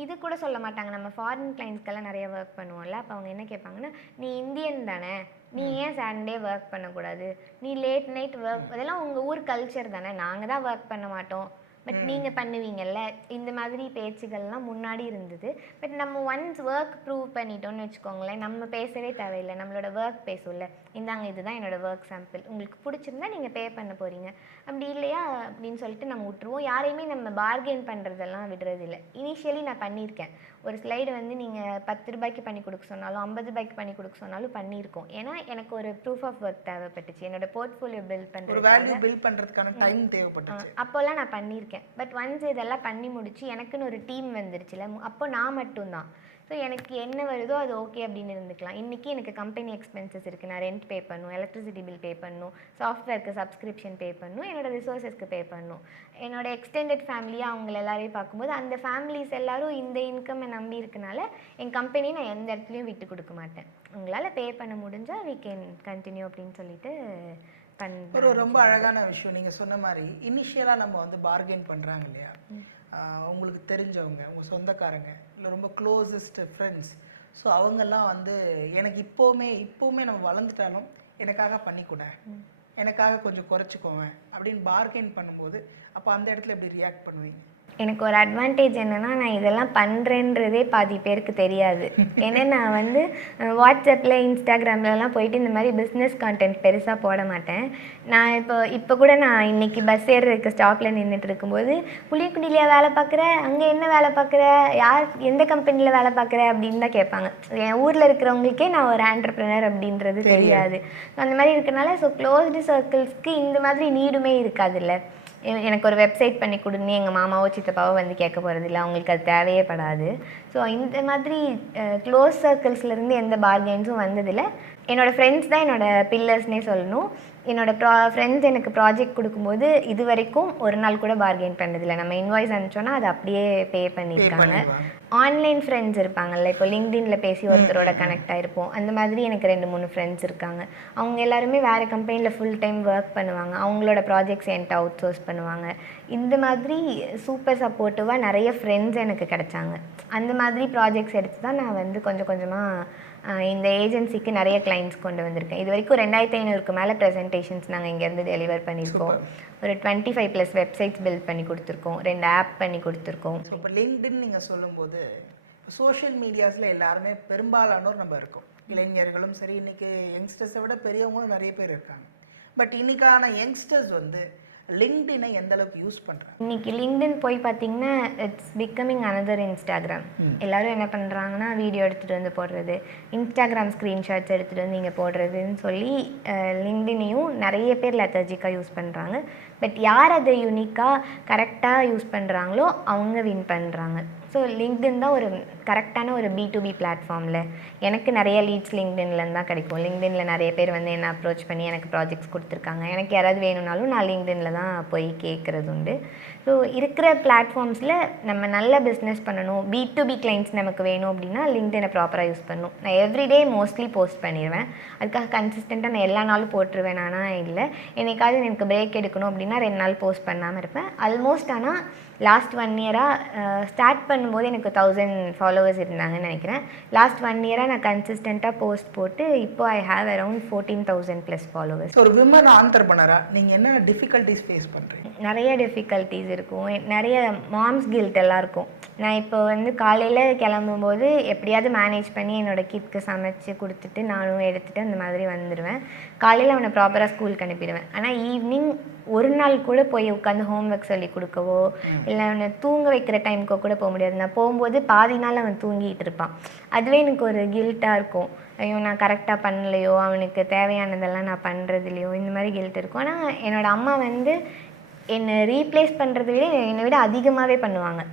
இது கூட சொல்ல மாட்டாங்க. நம்ம ஃபாரின் கிளைண்ட்ஸ்க்கெல்லாம் நிறைய ஒர்க் பண்ணுவோம்ல, அப்போ அவங்க என்ன கேட்பாங்கன்னா, நீ இந்தியன் தானே, நீ ஏன் சண்டே ஒர்க் பண்ணக்கூடாது, நீ லேட் நைட் ஒர்க், அதெல்லாம் உங்கள் ஊர் கல்ச்சர் தானே, நாங்கள் தான் ஒர்க் பண்ண மாட்டோம் பட் நீங்கள் பண்ணுவீங்கல்ல, இந்த மாதிரி பேச்சுகள்லாம் முன்னாடி இருந்தது. பட் நம்ம ஒன்ஸ் ஒர்க் ப்ரூவ் பண்ணிட்டோம்னு வச்சுக்கோங்களேன், நம்ம பேசவே தேவையில்லை, நம்மளோட ஒர்க் பேசும்ல. இந்தாங்க இதுதான் என்னோட ஒர்க் சாம்பிள், உங்களுக்கு பிடிச்சிருந்தா நீங்கள் பே பண்ண போகிறீங்க, அப்படி இல்லையா அப்படின்னு சொல்லிட்டு நம்ம விட்டுருவோம். யாரையுமே நம்ம பார்கெயின் பண்ணுறதெல்லாம் விடுறதில்லை. இனிஷியலி நான் பண்ணியிருக்கேன். ஒரு ஸ்லைடு வந்து நீங்கள் 10 ரூபாய்க்கு பண்ணி கொடுக்க சொன்னாலும் 50 ரூபாய்க்கு பண்ணி கொடுக்க சொன்னாலும் பண்ணியிருக்கோம். ஏன்னா எனக்கு ஒரு ப்ரூஃப் ஆஃப் ஒர்க் தேவைப்பட்டுச்சு, என்னோட போர்ட்ஃபோலியோ பில்ட் ஒரு வேல்யூ பில்ட் பண்ணுறதுக்கான டைம் தேவைப்பட்டுச்சு. அப்போல்லாம் நான் பண்ணியிருக்கேன். பட் ஒன்ஸ் இதெல்லாம் பண்ணி முடிச்சு எனக்குன்னு ஒரு டீம் வந்துருச்சுல, அப்போ நான் மட்டும்தான். ஸோ எனக்கு என்ன வருதோ அது ஓகே அப்படின்னு இருந்துக்கலாம். இன்றைக்கி எனக்கு கம்பெனி எக்ஸ்பென்சஸ் இருக்குது, நான் ரெண்ட் பே பண்ணணும், எலக்ட்ரிசிட்டி பில் பே பண்ணணும், சாஃப்ட்வேருக்கு சப்ஸ்கிரிப்ஷன் பே பண்ணணும், என்னோடய ரிசோர்ஸஸ்க்கு பே பண்ணணும். என்னோட எக்ஸ்டெண்டட் ஃபேமிலியாக அவங்கள எல்லாரையும் பார்க்கும்போது அந்த ஃபேமிலிஸ் எல்லோரும் இந்த இன்கம்மை நம்பி இருக்கனால என் கம்பெனியை நான் எந்த இடத்துலையும் விட்டு கொடுக்க மாட்டேன். உங்களால் பே பண்ண முடிஞ்சால் we can continue அப்படின்னு சொல்லிட்டு ஒரு ரொம்ப அழகான விஷயம் நீங்கள் சொன்ன மாதிரி. இனிஷியலாக நம்ம வந்து பார்கெயின் பண்ணுறாங்க இல்லையா, உங்களுக்கு தெரிஞ்சவங்க, உங்கள் சொந்தக்காரங்க, இல்லை ரொம்ப க்ளோசஸ்ட் ஃப்ரெண்ட்ஸ், ஸோ அவங்கெல்லாம் வந்து எனக்கு இப்போவுமே நம்ம வளர்ந்துட்டாலும் எனக்காக பண்ணிக்கூட, எனக்காக கொஞ்சம் குறைச்சிக்கோங்க அப்படின்னு பார்கெயின் பண்ணும்போது அப்போ அந்த இடத்துல எப்படி ரியாக்ட் பண்ணுவீங்க? எனக்கு ஒரு அட்வான்டேஜ் என்னென்னா, நான் இதெல்லாம் பண்ணுறேன்றதே பாதி பேருக்கு தெரியாது. ஏன்னா நான் வந்து வாட்ஸ்அப்பில் இன்ஸ்டாகிராம்லலாம் போயிட்டு இந்த மாதிரி பிஸ்னஸ் கான்டென்ட் பெருசாக போட மாட்டேன். நான் இப்போ கூட நான் இன்றைக்கி பஸ் ஏறுறதுக்கு ஸ்டாப்பில் நின்றுட்டு இருக்கும்போது, புளியக்குடியிலையா வேலை பார்க்குற, அங்கே என்ன வேலை பார்க்குற, யார் எந்த கம்பெனியில் வேலை பார்க்குற அப்படின்னு தான் கேட்பாங்க. என் ஊரில் இருக்கிறவங்களுக்கே நான் ஒரு ஆண்டர்ப்ரனர் அப்படின்றது தெரியாது. அந்த மாதிரி இருக்கனால ஸோ க்ளோஸ்டு சர்க்கிள்ஸ்க்கு இந்த மாதிரி நீடுமே இருக்காதுல்ல. எனக்கு ஒரு வெப்சைட் பண்ணி கொடுன்னு எங்கள் மாமாவோ சித்தப்பாவோ வந்து கேட்க போகிறதில்ல, அவங்களுக்கு அது தேவையே படாது. ஸோ இந்த மாதிரி க்ளோஸ் சர்க்கிள்ஸ்லேருந்து எந்த பார்கெயின்ஸும் வந்ததில்லை. என்னோடய ஃப்ரெண்ட்ஸ் தான் என்னோடய பில்லர்ஸ்னே சொல்லணும். என்னோடய ஃப்ரெண்ட்ஸ் எனக்கு ப்ராஜெக்ட் கொடுக்கும்போது இது வரைக்கும் ஒரு நாள் கூட பார்கெயின் பண்ணதில்லை. நம்ம இன்வாய்ஸ் அனுப்பிச்சோன்னா அதை அப்படியே பே பண்ணியிருக்காங்க. ஆன்லைன் ஃப்ரெண்ட்ஸ் இருப்பாங்கல்ல, இப்போ லிங்க்டின்ல பேசி ஒருத்தரோட கனெக்ட் ஆகிருப்போம், அந்த மாதிரி எனக்கு 2-3 ஃப்ரெண்ட்ஸ் இருக்காங்க. அவங்க எல்லாருமே வேறு கம்பெனியில் ஃபுல் டைம் ஒர்க் பண்ணுவாங்க, அவங்களோட ப்ராஜெக்ட்ஸ் என்கிட்ட அவுட் சோர்ஸ் பண்ணுவாங்க. இந்த மாதிரி சூப்பர் சப்போர்ட்டிவாக நிறைய ஃப்ரெண்ட்ஸ் எனக்கு கிடைச்சாங்க. அந்த மாதிரி ப்ராஜெக்ட்ஸ் எடுத்து தான் நான் வந்து கொஞ்சம் கொஞ்சமாக இந்த ஏஜென்சிக்கு நிறைய கிளைண்ட்ஸ் கொண்டு வந்திருக்கேன். இது வரைக்கும் 2500க்கு மேலே ப்ரெசன்டேஷன்ஸ் நாங்கள் இங்கேருந்து டெலிவர் பண்ணியிருக்கோம். ஒரு 25+ வெப்சைட்ஸ் பில்ட் பண்ணி கொடுத்துருக்கோம், 2 ஆப் பண்ணி கொடுத்துருக்கோம். ஸோ இப்போ லிங்க்டின் நீங்கள் சொல்லும்போது சோஷியல் மீடியாஸில் எல்லாருமே பெரும்பாலானோர் நம்ம இருக்கோம். இளைஞர்களும் சரி, இன்றைக்கி யங்ஸ்டர்ஸை விட பெரியவங்களும் நிறைய பேர் இருக்காங்க. பட் இன்றைக்கான யங்ஸ்டர்ஸ் வந்து லிங்க்டினை எந்த அளவுக்கு யூஸ் பண்ணுறாங்க? இன்னைக்கு லிங்க்டின் போய் பார்த்தீங்கன்னா இட்ஸ் பிகமிங் அனதர் இன்ஸ்டாகிராம். எல்லாரும் என்ன பண்ணுறாங்கன்னா, வீடியோ எடுத்துகிட்டு வந்து போடுறது, இன்ஸ்டாகிராம் ஸ்க்ரீன்ஷாட்ஸ் எடுத்துகிட்டு வந்து இங்கே போடுறதுன்னு சொல்லி லிங்க்டினையும் நிறைய பேர் லெத்தர்ஜிக்காக யூஸ் பண்ணுறாங்க. பட் யார் அதை யூனிக்காக கரெக்டாக யூஸ் பண்ணுறாங்களோ அவங்க வின் பண்ணுறாங்க. ஸோ லிங்க்டின் தான் ஒரு கரெக்டான ஒரு B2B பிளாட்ஃபார்மில். எனக்கு நிறைய லீட்ஸ் லிங்க்டின்லேருந்து தான் கிடைக்கும். லிங்க்டினில் நிறைய பேர் வந்து என்ன அப்ரோச் பண்ணி எனக்கு ப்ராஜெக்ட்ஸ் கொடுத்துருக்காங்க. எனக்கு யாராவது வேணும்னாலும் நான் லிங்க்டினில் தான் போய் கேட்குறது உண்டு. ஸோ இருக்கிற பிளாட்ஃபார்ம்ஸில் நம்ம நல்ல பிஸ்னஸ் பண்ணணும், B2B கிளைண்ட்ஸ் நமக்கு வேணும் அப்படின்னா லிங்க்டினை ப்ராப்பராக யூஸ் பண்ணணும். நான் எவ்ரிடே மோஸ்ட்லி போஸ்ட் பண்ணிடுவேன். அதுக்காக கன்சிஸ்டண்ட்டாக நான் எல்லா நாளும் போட்டுருவேன் ஆனால் இல்லை. என்னைக்காவது எனக்கு பிரேக் எடுக்கணும் அப்படின்னா 2 நாள் போஸ்ட் பண்ணாமல் இருப்பேன். ஆல்மோஸ்ட் ஆனால் லாஸ்ட் 1 இயராக ஸ்டார்ட் பண்ணும்போது எனக்கு 1000 ஃபாலோவர்ஸ் இருந்தாங்கன்னு நினைக்கிறேன். லாஸ்ட் 1 இயராக நான் கன்சிஸ்டண்ட்டாக போஸ்ட் போட்டு இப்போ ஐ ஹாவ் அரௌண்ட் 14,000+ ஃபாலோவர்ஸ். ஒரு விமன் ஆண்டர்ப்ரனராக நீங்கள் என்ன டிஃபிகல்ட்டிஸ் ஃபேஸ் பண்ணுறீங்க? நிறைய டிஃபிகல்ட்டிஸ் இருக்கும், நிறைய மாம்ஸ் கில்ட் எல்லாம் இருக்கும். நான் இப்போ வந்து காலையில் கிளம்பும்போது எப்படியாவது மேனேஜ் பண்ணி என்னோடய கிட்க்கு சமைச்சு கொடுத்துட்டு நானும் எடுத்துகிட்டு அந்த மாதிரி வந்துடுவேன். காலையில் அவனை ப்ராப்பராக ஸ்கூலுக்கு அனுப்பிடுவேன். ஆனால் ஈவினிங் ஒரு நாள் கூட போய் உட்காந்து ஹோம்ஒர்க் சொல்லி கொடுக்கவோ இல்லை அவனை தூங்க வைக்கிற டைமுக்கோ கூட போக முடியாது. நான் போகும்போது பாதி நாள் அவன் தூங்கிட்டு இருப்பான். அதுவே எனக்கு ஒரு கில்ட்டாக இருக்கும். ஐயோ நான் கரெக்டாக பண்ணலையோ, அவனுக்கு தேவையானதெல்லாம் நான் பண்ணுறதுலையோ, இந்த மாதிரி கில்ட் இருக்கும். ஆனால் என்னோடய அம்மா வந்து என்னை ரீப்ளேஸ் பண்ணுறத விட என்னை விட அதிகமாகவே பண்ணுவாங்க.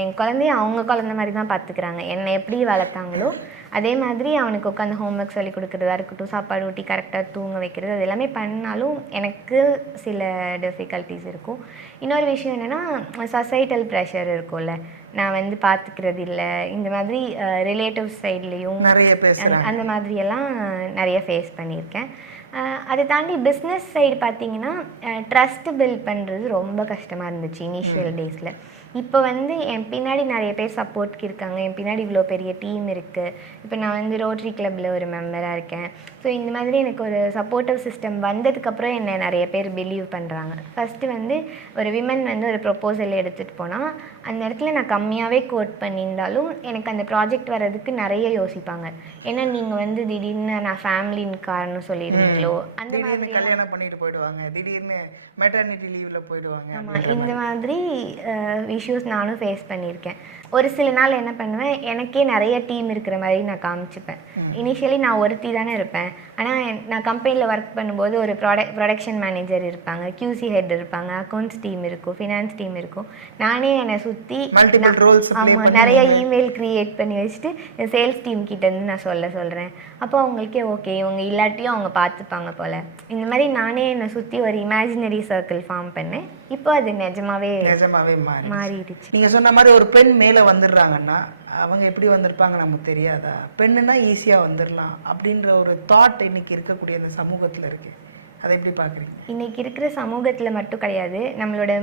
என் குழந்தைய அவங்க குழந்த மாதிரி தான் பார்த்துக்கிறாங்க. என்னை எப்படி வளர்த்தாங்களோ அதே மாதிரி அவனுக்கு உட்காந்து ஹோம்ஒர்க் சொல்லி கொடுக்குறதா இருக்கட்டும், சாப்பாடு ஊட்டி கரெக்டாக தூங்க வைக்கிறது, அது எல்லாமே பண்ணாலும் எனக்கு சில டிஃபிகல்ட்டிஸ் இருக்கும். இன்னொரு விஷயம் என்னென்னா, சொசைட்டல் ப்ரெஷர் இருக்கும்ல, நான் வந்து பார்த்துக்கிறது இல்லை, இந்த மாதிரி ரிலேட்டிவ்ஸ் சைட்லேயும் அந்த மாதிரியெல்லாம் நிறைய ஃபேஸ் பண்ணியிருக்கேன். அதை தாண்டி பிஸ்னஸ் சைடு பார்த்திங்கன்னா ட்ரஸ்ட் பில்ட் பண்ணுறது ரொம்ப கஷ்டமாக இருந்துச்சு இனிஷியல் டேஸில். இப்போ வந்து என் பின்னாடி நிறைய பேர் சப்போர்ட்க்கு இருக்காங்க. என் பின்னாடி இவ்வளோ பெரிய டீம் இருக்குது. இப்போ நான் வந்து ரோட்டரி கிளப்பில் ஒரு மெம்பராக இருக்கேன். ஸோ இந்த மாதிரி எனக்கு ஒரு சப்போர்ட்டிவ் சிஸ்டம் வந்ததுக்கப்புறம் என்னை நிறைய பேர் பிலீவ் பண்ணுறாங்க. ஃபஸ்ட்டு வந்து ஒரு விமன் வந்து ஒரு ப்ரொப்போசல் எடுத்துகிட்டு போனால் அந்த இடத்துல நான் கம்மியாகவே கோட் பண்ணியிருந்தாலும் எனக்கு அந்த ப்ராஜெக்ட் வர்றதுக்கு நிறைய யோசிப்பாங்க. ஏன்னா நீங்கள் வந்து திடீர்னு நான் ஃபேமிலின்னு காரணம் சொல்லிடுவீங்களோ அந்த மாதிரி கல்யாணம் பண்ணிட்டு போயிடுவாங்க, திடீர்னு மெட்டர்னிட்டி லீவில் போயிடுவாங்க. ஆமாம், இந்த மாதிரி இஷ்யூஸ் நானும் ஃபேஸ் பண்ணியிருக்கேன். ஒரு சில நாள் என்ன பண்ணுவேன், எனக்கே நிறைய டீம் இருக்கிற மாதிரி நான் காமிச்சிப்பேன். இனிஷியலி நான் ஒருத்தி தானே இருப்பேன். ஆனால் நான் கம்பெனியில் ஒர்க் பண்ணும்போது ஒரு ப்ரொடக்ஷன் மேனேஜர் இருப்பாங்க, QC ஹெட் இருப்பாங்க, அக்கௌண்ட்ஸ் டீம் இருக்கும், ஃபினான்ஸ் டீம் இருக்கும். நானே என்னை சுற்றி ஆமாம் நிறைய இமெயில் க்ரியேட் பண்ணி வச்சுட்டு சேல்ஸ் டீம் கிட்டேருந்து நான் சொல்கிறேன். அப்போ அவங்களுக்கே ஓகே இவங்க இல்லாட்டியும் அவங்க பார்த்துப்பாங்க போல். இந்த மாதிரி நானே என்னை சுற்றி ஒரு இமேஜினரி சர்க்கிள் ஃபார்ம் பண்ணேன். இப்போ அது நிஜமாவே மாறிடுச்சு. நீங்கள் சொன்ன மாதிரி ஒரு பெண் மேலே வந்துடுறாங்கன்னா அவங்க எப்படி வந்திருப்பாங்க நமக்கு தெரியாதா? பெண்ணுன்னா ஈஸியாக வந்துடலாம் அப்படின்ற ஒரு தாட் இன்னைக்கு இருக்கக்கூடிய அந்த சமூகத்தில் இருக்குது. அதை எப்படி பார்க்குறீங்க? இன்றைக்கி இருக்கிற சமூகத்தில் மட்டும் கிடையாது, நம்மளோட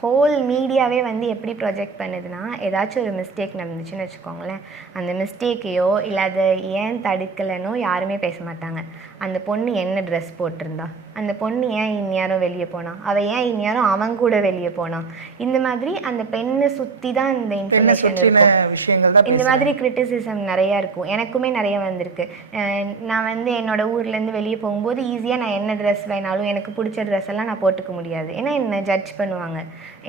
ஹோல் மீடியாவே வந்து எப்படி ப்ரொஜெக்ட் பண்ணுதுன்னா, ஏதாச்சும் ஒரு மிஸ்டேக் நடந்துச்சுன்னு வச்சுக்கோங்களேன், அந்த மிஸ்டேக்கையோ இல்லை அதை ஏன் தடுக்கலைன்னோ யாருமே பேச மாட்டாங்க. அந்த பொண்ணு என்ன ட்ரெஸ் போட்டிருந்தா, அந்த பொண்ணு ஏன் இந்நேரம் வெளியே போனான், அவள் ஏன் இந்நேரம் அவன் கூட வெளியே போனான், இந்த மாதிரி அந்த பெண்ணை சுற்றி தான் இந்த இன்ஃபர்மேஷன் இருக்கும். இந்த மாதிரி கிரிட்டிசிசம் நிறையா இருக்கும். எனக்குமே நிறைய வந்திருக்கு. நான் வந்து என்னோடய ஊர்லேருந்து வெளியே போகும்போது ஈஸியாக நான் என்ன ட்ரெஸ் வேணாலும் எனக்கு பிடிச்ச ட்ரெஸ் எல்லாம் நான் போட்டுக்க முடியாது. ஏன்னா என்னை ஜட்ஜ் பண்ணுவாங்க.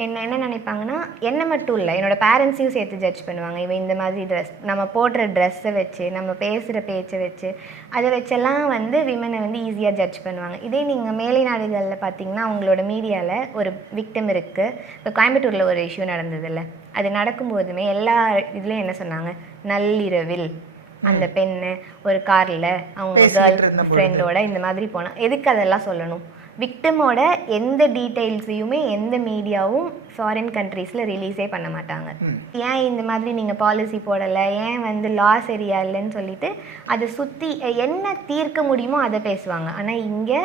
என்ன நினைப்பாங்கன்னா, என்னை மட்டும் இல்லை என்னோடய பேரண்ட்ஸையும் சேர்த்து ஜட்ஜ் பண்ணுவாங்க. இவன் இந்த மாதிரி ட்ரெஸ், நம்ம போடுற ட்ரெஸ்ஸை வச்சு, நம்ம பேசுகிற பேச்சை வச்சு, அதை வச்செல்லாம் வந்து விமனை வந்து ஈஸியாக ஜட்ஜ் பண்ணுவாங்க. இதே நீங்கள் மேலை நாடுகளில் பார்த்தீங்கன்னா அவங்களோட மீடியாவில் ஒரு விக்டிம் இருக்குது. இப்போ கோயம்புத்தூரில் ஒரு இஷ்யூ நடந்ததில்ல, அது நடக்கும்போதுமே எல்லா இதுலேயும் என்ன சொன்னாங்க, நள்ளிரவில் அந்த பெண்ணு ஒரு காரில் அவங்க கேர்ள் ஃப்ரெண்டோட இந்த மாதிரி போனால் எதுக்கு அதெல்லாம் சொல்லணும்? விக்டிமோட எந்த டீட்டெயில்ஸையுமே எந்த மீடியாவும் ஃபாரின் கண்ட்ரீஸில் ரிலீஸே பண்ண மாட்டாங்க. ஏன் இந்த மாதிரி நீங்கள் பாலிசி போடலை, ஏன் வந்து லா சரியா இல்லைன்னு சொல்லிட்டு அதை சுற்றி என்ன தீர்க்க முடியுமோ அதை பேசுவாங்க. ஆனால் இங்கே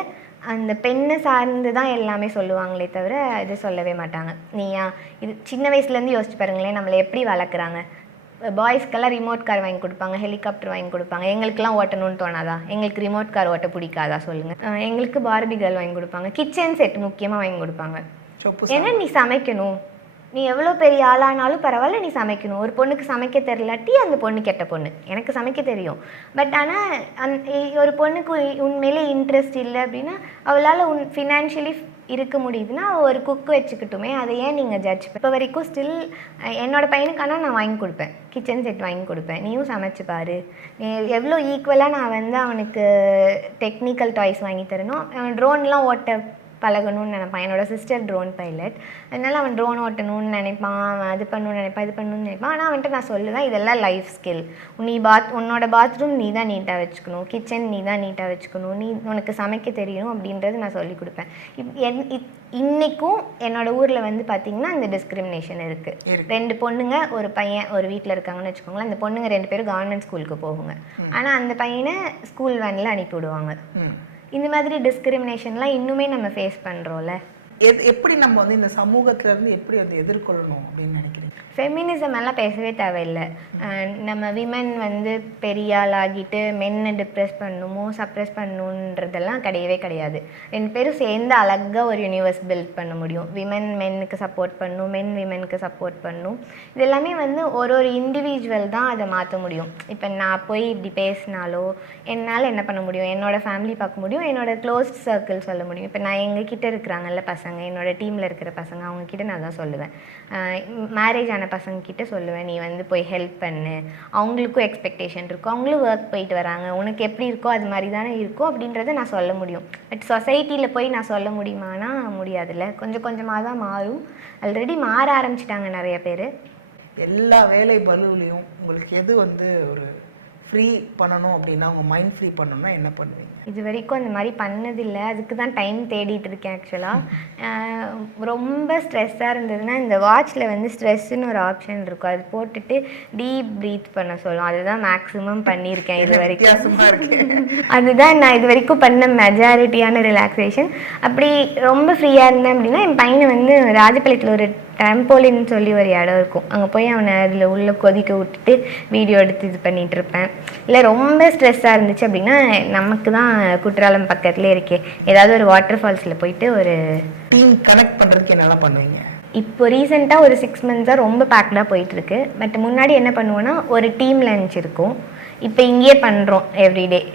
அந்த பெண்ணை சார்ந்து தான் எல்லாமே சொல்லுவாங்களே தவிர இது சொல்லவே மாட்டாங்க. நீயா இது சின்ன வயசுலேருந்து யோசிச்சு பாருங்களேன், நம்மளை எப்படி வளர்க்குறாங்க. பாய்ஸ்க்கெல்லாம் ரிமோட் கார் வாங்கி கொடுப்பாங்க, ஹெலிகாப்டர் வாங்கி கொடுப்பாங்க. எங்களுக்கெல்லாம் ஓட்டணும்னு தோணாதா? எங்களுக்கு ரிமோட் கார் ஓட்ட பிடிக்காதா சொல்லுங்கள். எங்களுக்கு பார்பி கேர்ள் வாங்கி கொடுப்பாங்க, கிச்சன் செட் முக்கியமாக வாங்கி கொடுப்பாங்க. ஏன்னா நீ சமைக்கணும், நீ எவ்வளோ பெரிய ஆளானாலும் பரவாயில்ல, நீ சமைக்கணும். ஒரு பொண்ணுக்கு சமைக்க தெரிலாட்டி அந்த பொண்ணு கெட்ட பொண்ணு. எனக்கு சமைக்க தெரியும், பட் ஆனால் ஒரு பொண்ணுக்கு உண்மையிலே இன்ட்ரெஸ்ட் இல்லை அப்படின்னா அவளால் ஃபினான்ஷியலி இருக்க முடியுதுன்னா ஒரு குக்கு வச்சுக்கிட்டுமே, அதை ஏன் நீங்கள் ஜட்ஜ்? இப்போ வரைக்கும் ஸ்டில் என்னோடய பையனுக்கான நான் வாங்கி கொடுப்பேன், கிச்சன் செட் வாங்கி கொடுப்பேன், நீயும் சமைச்சு பாரு. எவ்வளோ ஈக்குவலாக நான் வந்து அவனுக்கு டெக்னிக்கல் டாய்ஸ் வாங்கி தரணும். அவன் ட்ரோன்லாம் ஓட்ட பழகணும்னு நினைப்பான். என்னோடய சிஸ்டர் ட்ரோன் பைலட், அதனால் அவன் ட்ரோன் ஓட்டணும்னு நினைப்பான், அவன் அது பண்ணணும்னு நினைப்பான், இது பண்ணணும்னு நினைப்பான். ஆனால் அவன்கிட்ட நான் சொல்லுவேன், இதெல்லாம் லைஃப் ஸ்கில். உன்னோட பாத்ரூம் நீ தான் நீட்டாக வச்சுக்கணும், கிச்சன் நீ தான் நீட்டாக வச்சுக்கணும், உனக்கு சமைக்க தெரியணும் அப்படின்றது நான் சொல்லி கொடுப்பேன். இன்றைக்கும் என்னோடய ஊரில் வந்து பார்த்திங்கன்னா அந்த டிஸ்கிரிமினேஷன் இருக்குது. 2 பொண்ணுங்க ஒரு பையன் ஒரு வீட்டில் இருக்காங்கன்னு வச்சுக்கோங்களேன். அந்த பொண்ணுங்க 2 பேரும் கவர்மெண்ட் ஸ்கூலுக்கு போகுங்க, ஆனால் அந்த பையனை ஸ்கூல் வேனில் அனுப்பி விடுவாங்க. இந்த மாதிரி டிஸ்கிரிமினேஷன்லாம் இன்னுமே நம்ம ஃபேஸ் பண்ணுறோம்ல. எப்படி நம்ம வந்து இந்த சமூகத்திலேருந்து எப்படி வந்து எதிர்கொள்ளணும் அப்படின்னு நினைக்கிறேன்? ஃபெமினிசம் எல்லாம் பேசவே தேவையில்லை. நம்ம விமன் வந்து பெரிய ஆள் ஆகிட்டு மென்னை டிப்ரெஸ் பண்ணணுமோ சப்ரெஸ் பண்ணணுன்றதெல்லாம் கிடையவே கிடையாது. 2 பேரும் சேர்ந்து அழகாக ஒரு யூனிவர்ஸ் பில்ட் பண்ண முடியும். விமன் மென்னுக்கு சப்போர்ட் பண்ணணும், மென் விமனுக்கு சப்போர்ட் பண்ணணும். இது எல்லாமே வந்து ஒரு இண்டிவிஜுவல் தான் அதை மாற்ற முடியும். இப்போ நான் போய் இப்படி பேசினாலோ என்னால் என்ன பண்ண முடியும், என்னோடய ஃபேமிலி பார்க்க முடியும், என்னோடய க்ளோஸ் சர்க்கிள் சொல்ல முடியும். இப்போ நான் எங்ககிட்ட இருக்கிறாங்கல்ல பசங்க, என்னோடய டீமில் இருக்கிற பசங்க, அவங்கக்கிட்ட நான் தான் சொல்லுவேன். மேரேஜ் ஆன பசங்கக்கிட்ட சொல்லுவேன், நீ வந்து போய் ஹெல்ப் பண்ணு, அவங்களுக்கும் எக்ஸ்பெக்டேஷன் இருக்கும், அவங்களும் ஒர்க் போயிட்டு வராங்க, உனக்கு எப்படி இருக்கோ அது மாதிரி தானே இருக்கும் அப்படின்றத நான் சொல்ல முடியும். பட் சொசைட்டியில் போய் நான் சொல்ல முடியுமானா முடியாதுல்ல. கொஞ்சம் கொஞ்சமாக தான் மாறும். ஆல்ரெடி மாற ஆரம்பிச்சிட்டாங்க நிறைய பேர். எல்லா வேலை பலுவிலையும் உங்களுக்கு எது வந்து ஒரு ஃப்ரீ பண்ணணும் அப்படின்னா, உங்கள் மைண்ட் ஃப்ரீ பண்ணணும்னா என்ன பண்ணுவீங்க? இது வரைக்கும் அந்த மாதிரி பண்ணதில்லை, அதுக்கு தான் டைம் தேடிட்டு இருக்கேன். ஆக்சுவலாக ரொம்ப ஸ்ட்ரெஸ்ஸாக இருந்ததுன்னா இந்த வாட்சில் வந்து ஸ்ட்ரெஸ்ஸுன்னு ஒரு ஆப்ஷன் இருக்கும், அது போட்டுட்டு டீப் ப்ரீத் பண்ண சொல்லும். அதுதான் மேக்ஸிமம் பண்ணியிருக்கேன் இது வரைக்கும். அதுதான் நான் இது வரைக்கும் பண்ண மெஜாரிட்டியான ரிலாக்ஸேஷன். அப்படி ரொம்ப ஃப்ரீயாக இருந்தேன் அப்படின்னா என் பையனை வந்து ராஜபாளையத்தில் ஒரு டேம்போலின் சொல்லி ஒரு இடம் இருக்கும், அங்கே போய் அவனை அதில் உள்ளே கொதிக்க விட்டுட்டு வீடியோ எடுத்து இது பண்ணிகிட்டு இருப்பேன். இல்லை ரொம்ப ஸ்ட்ரெஸ்ஸாக இருந்துச்சு அப்படின்னா நமக்கு தான் குற்றாலம் பக்கத்துலேயே இருக்கே, ஏதாவது ஒரு வாட்டர் ஃபால்ஸில் போயிட்டு ஒரு டீம் கனெக்ட் பண்ணுறதுக்கு என்னெல்லாம் பண்ணுவீங்க? இப்போ ரீசெண்டாக ஒரு 6 மந்த்ஸாக ரொம்ப பேக்டாக போயிட்டுருக்கு. பட் முன்னாடி என்ன பண்ணுவோன்னா ஒரு டீம் லஞ்ச் இருக்கும். இப்போ இங்கேயே பண்ணுறோம்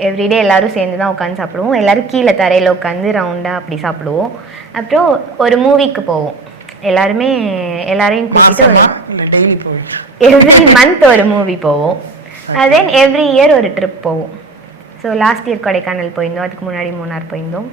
எவ்ரிடே எல்லோரும் சேர்ந்து தான் உட்காந்து சாப்பிடுவோம். எல்லோரும் கீழே தரையில் உட்காந்து ரவுண்டாக அப்படி சாப்பிடுவோம். அப்புறம் ஒரு மூவிக்கு போவோம், எல்லாரையும் கூட்டிகிட்டு டெய்லி போவோம். எவ்ரி மந்த் ஒரு மூவி போவோம். தென் எவ்ரி இயர் ஒரு ட்ரிப் போவோம். ஸோ லாஸ்ட் இயர் கொடைக்கானல் போயிருந்தோம், அதுக்கு முன்னாடி மூணார் போயிருந்தோம்.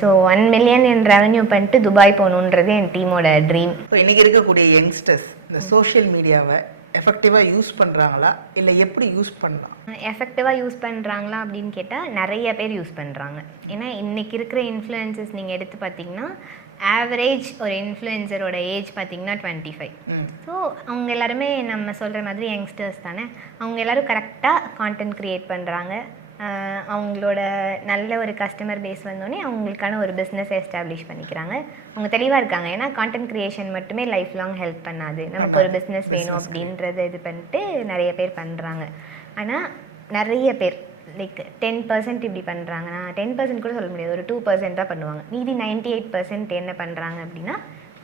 ஸோ 1 மில்லியன் என் ரெவன்யூ பண்ணிட்டு துபாய் போகணுன்றது என் டீமோட ட்ரீம். ஸோ இன்றைக்கி இருக்கக்கூடிய யங்ஸ்டர்ஸ் இந்த சோஷியல் மீடியாவை எஃபெக்டிவாக யூஸ் பண்ணுறாங்களா, இல்லை எப்படி யூஸ் பண்ணலாம்? எஃபெக்டிவாக யூஸ் பண்ணுறாங்களா அப்படின்னு கேட்டால் நிறைய பேர் யூஸ் பண்ணுறாங்க. ஏன்னா இன்றைக்கி இருக்கிற இன்ஃப்ளூயன்சஸ் நீங்கள் எடுத்து பார்த்தீங்கன்னா ஆவரேஜ் ஒரு இன்ஃப்ளூயன்சரோட ஏஜ் பார்த்தீங்கன்னா 25. ஸோ அவங்க எல்லாருமே நம்ம சொல்கிற மாதிரி யங்ஸ்டர்ஸ் தானே. அவங்க எல்லோரும் கரெக்டாக கான்டென்ட் க்ரியேட் பண்ணுறாங்க. அவங்களோட நல்ல ஒரு கஸ்டமர் பேஸ் வந்தோடனே அவங்களுக்கான ஒரு பிஸ்னஸை எஸ்டாப்ளிஷ் பண்ணிக்கிறாங்க. அவங்க தெளிவாக இருக்காங்க. ஏன்னா கான்டென்ட் க்ரியேஷன் மட்டுமே லைஃப் லாங் ஹெல்ப் பண்ணாது, நமக்கு ஒரு பிஸ்னஸ் வேணும் அப்படின்றத இது பண்ணிட்டு நிறைய பேர் பண்ணுறாங்க. ஆனால் நிறைய பேர் லைக் 10% இப்படி பண்ணுறாங்கன்னா 10% கூட சொல்ல முடியாது, ஒரு 2% தான் பண்ணுவாங்க. மீதி 98% என்ன பண்ணுறாங்க அப்படின்னா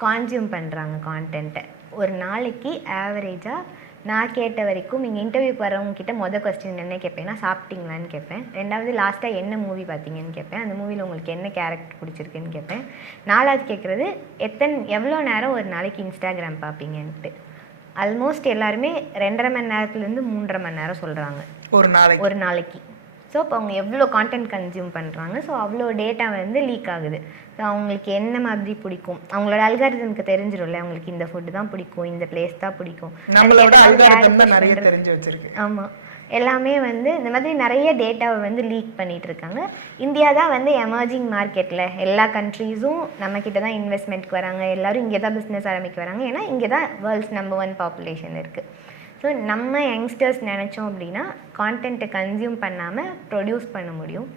கான்சியூம் பண்ணுறாங்க கான்டென்ட்டை. ஒரு நாளைக்கு ஆவரேஜாக நான் கேட்ட வரைக்கும் நீங்கள் இன்டர்வியூக்கு வரவங்ககிட்ட கொஸ்டின் என்ன கேட்பேன்னா சாப்பிட்டீங்களான்னு கேட்பேன். ரெண்டாவது லாஸ்ட்டாக என்ன மூவி பார்த்தீங்கன்னு கேட்பேன். அந்த மூவியில் உங்களுக்கு என்ன கேரக்டர் பிடிச்சிருக்குன்னு கேட்பேன். நாலாவது கேட்குறது எவ்வளோ நேரம் ஒரு நாளைக்கு இன்ஸ்டாகிராம் பார்ப்பீங்கன்ட்டு. ஆல்மோஸ்ட் எல்லாருமே 2.5 மணி நேரத்துலேருந்து 3.5 மணி நேரம் சொல்கிறாங்க ஒரு நாளைக்கு. ஸோ இப்போ அவங்க எவ்வளோ கான்டென்ட் கன்சியூம் பண்ணுறாங்க, ஸோ அவ்வளோ டேட்டா வந்து லீக் ஆகுது. ஸோ அவங்களுக்கு என்ன மாதிரி பிடிக்கும், அவங்களோட அல்காரிதம்க்கு தெரிஞ்சிடும்ல, அவங்களுக்கு இந்த ஃபுட்டு தான் பிடிக்கும், இந்த பிளேஸ் தான் பிடிக்கும். ஆமாம், எல்லாமே வந்து இந்த மாதிரி நிறைய டேட்டாவை வந்து லீக் பண்ணிகிட்டு இருக்காங்க. இந்தியா தான் வந்து எமர்ஜிங் மார்க்கெட்டில் எல்லா கண்ட்ரீஸும் நம்மக்கிட்ட தான் இன்வெஸ்ட்மெண்ட்க்கு வராங்க, எல்லோரும் இங்கே தான் பிஸ்னஸ் ஆரம்பிக்க வராங்க. ஏன்னா இங்கே தான் வேர்ல்ட்ஸ் நம்பர் 1 பாப்புலேஷன் இருக்குது. ஸோ நம்ம யங்ஸ்டர்ஸ் நினச்சோம் அப்படின்னா கான்டென்ட்டை கன்சியூம் பண்ணாமல் ப்ரொடியூஸ் பண்ண முடியும்.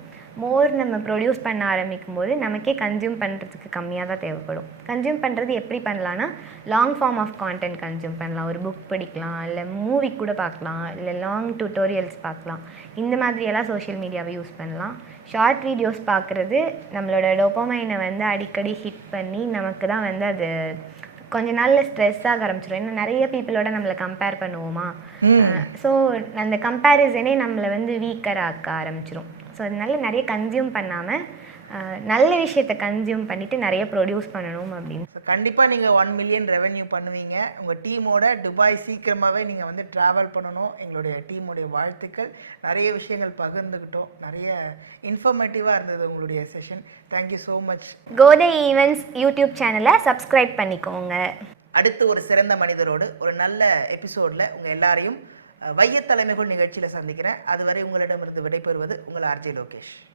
நம்ம ப்ரொடியூஸ் பண்ண ஆரம்பிக்கும் போது நமக்கே கன்சியூம் பண்ணுறதுக்கு கம்மியாக தான் தேவைப்படும். கன்சியூம் பண்ணுறது எப்படி பண்ணலான்னா long form of content consume பண்ணலாம். ஒரு புக் படிக்கலாம், இல்லை மூவி கூட பார்க்கலாம், இல்லை லாங் டியூட்டோரியல்ஸ் பார்க்கலாம். இந்த மாதிரியெல்லாம் சோஷியல் மீடியாவை யூஸ் பண்ணலாம். ஷார்ட் வீடியோஸ் பார்க்குறது நம்மளோட டோபமைனை வந்து அடிக்கடி ஹிட் பண்ணி நமக்கு தான் வந்து அது கொஞ்ச நாளில் ஸ்ட்ரெஸ் ஆக ஆரம்பிச்சிடும். ஏன்னா நிறைய பீப்புளோட நம்மளை கம்பேர் பண்ணுவோமா, ஸோ அந்த கம்பேரிசனே நம்மளை வந்து வீக்கர் ஆக்க ஆரம்பிச்சிடும். ஸோ அதனால நிறைய கன்சியூம் பண்ணாமல் நல்ல விஷயத்தை கன்சியூம் பண்ணிவிட்டு நிறைய ப்ரொடியூஸ் பண்ணணும் அப்படின்னு. கண்டிப்பாக நீங்கள் 1 மில்லியன் ரெவென்யூ பண்ணுவீங்க. உங்கள் டீமோட துபாய் சீக்கிரமாகவே நீங்கள் வந்து ட்ராவல் பண்ணணும். எங்களுடைய டீமுடைய வாழ்த்துக்கள். நிறைய விஷயங்கள் பகிர்ந்துக்கிட்டோம், நிறைய இன்ஃபர்மேட்டிவாக இருந்தது உங்களுடைய session. Thank you so much. Kothai events YouTube சேனலை சப்ஸ்கிரைப் பண்ணிக்கோங்க. அடுத்து ஒரு சிறந்த மனிதரோடு ஒரு நல்ல எபிசோடில் உங்கள் எல்லாரையும் வையத் தலைமைகள் நிகழ்ச்சியில் சந்திக்கிறேன். அதுவரை உங்களிடமிருந்து விடைபெறுவது உங்கள் ஆர்ஜே லோகேஷ்.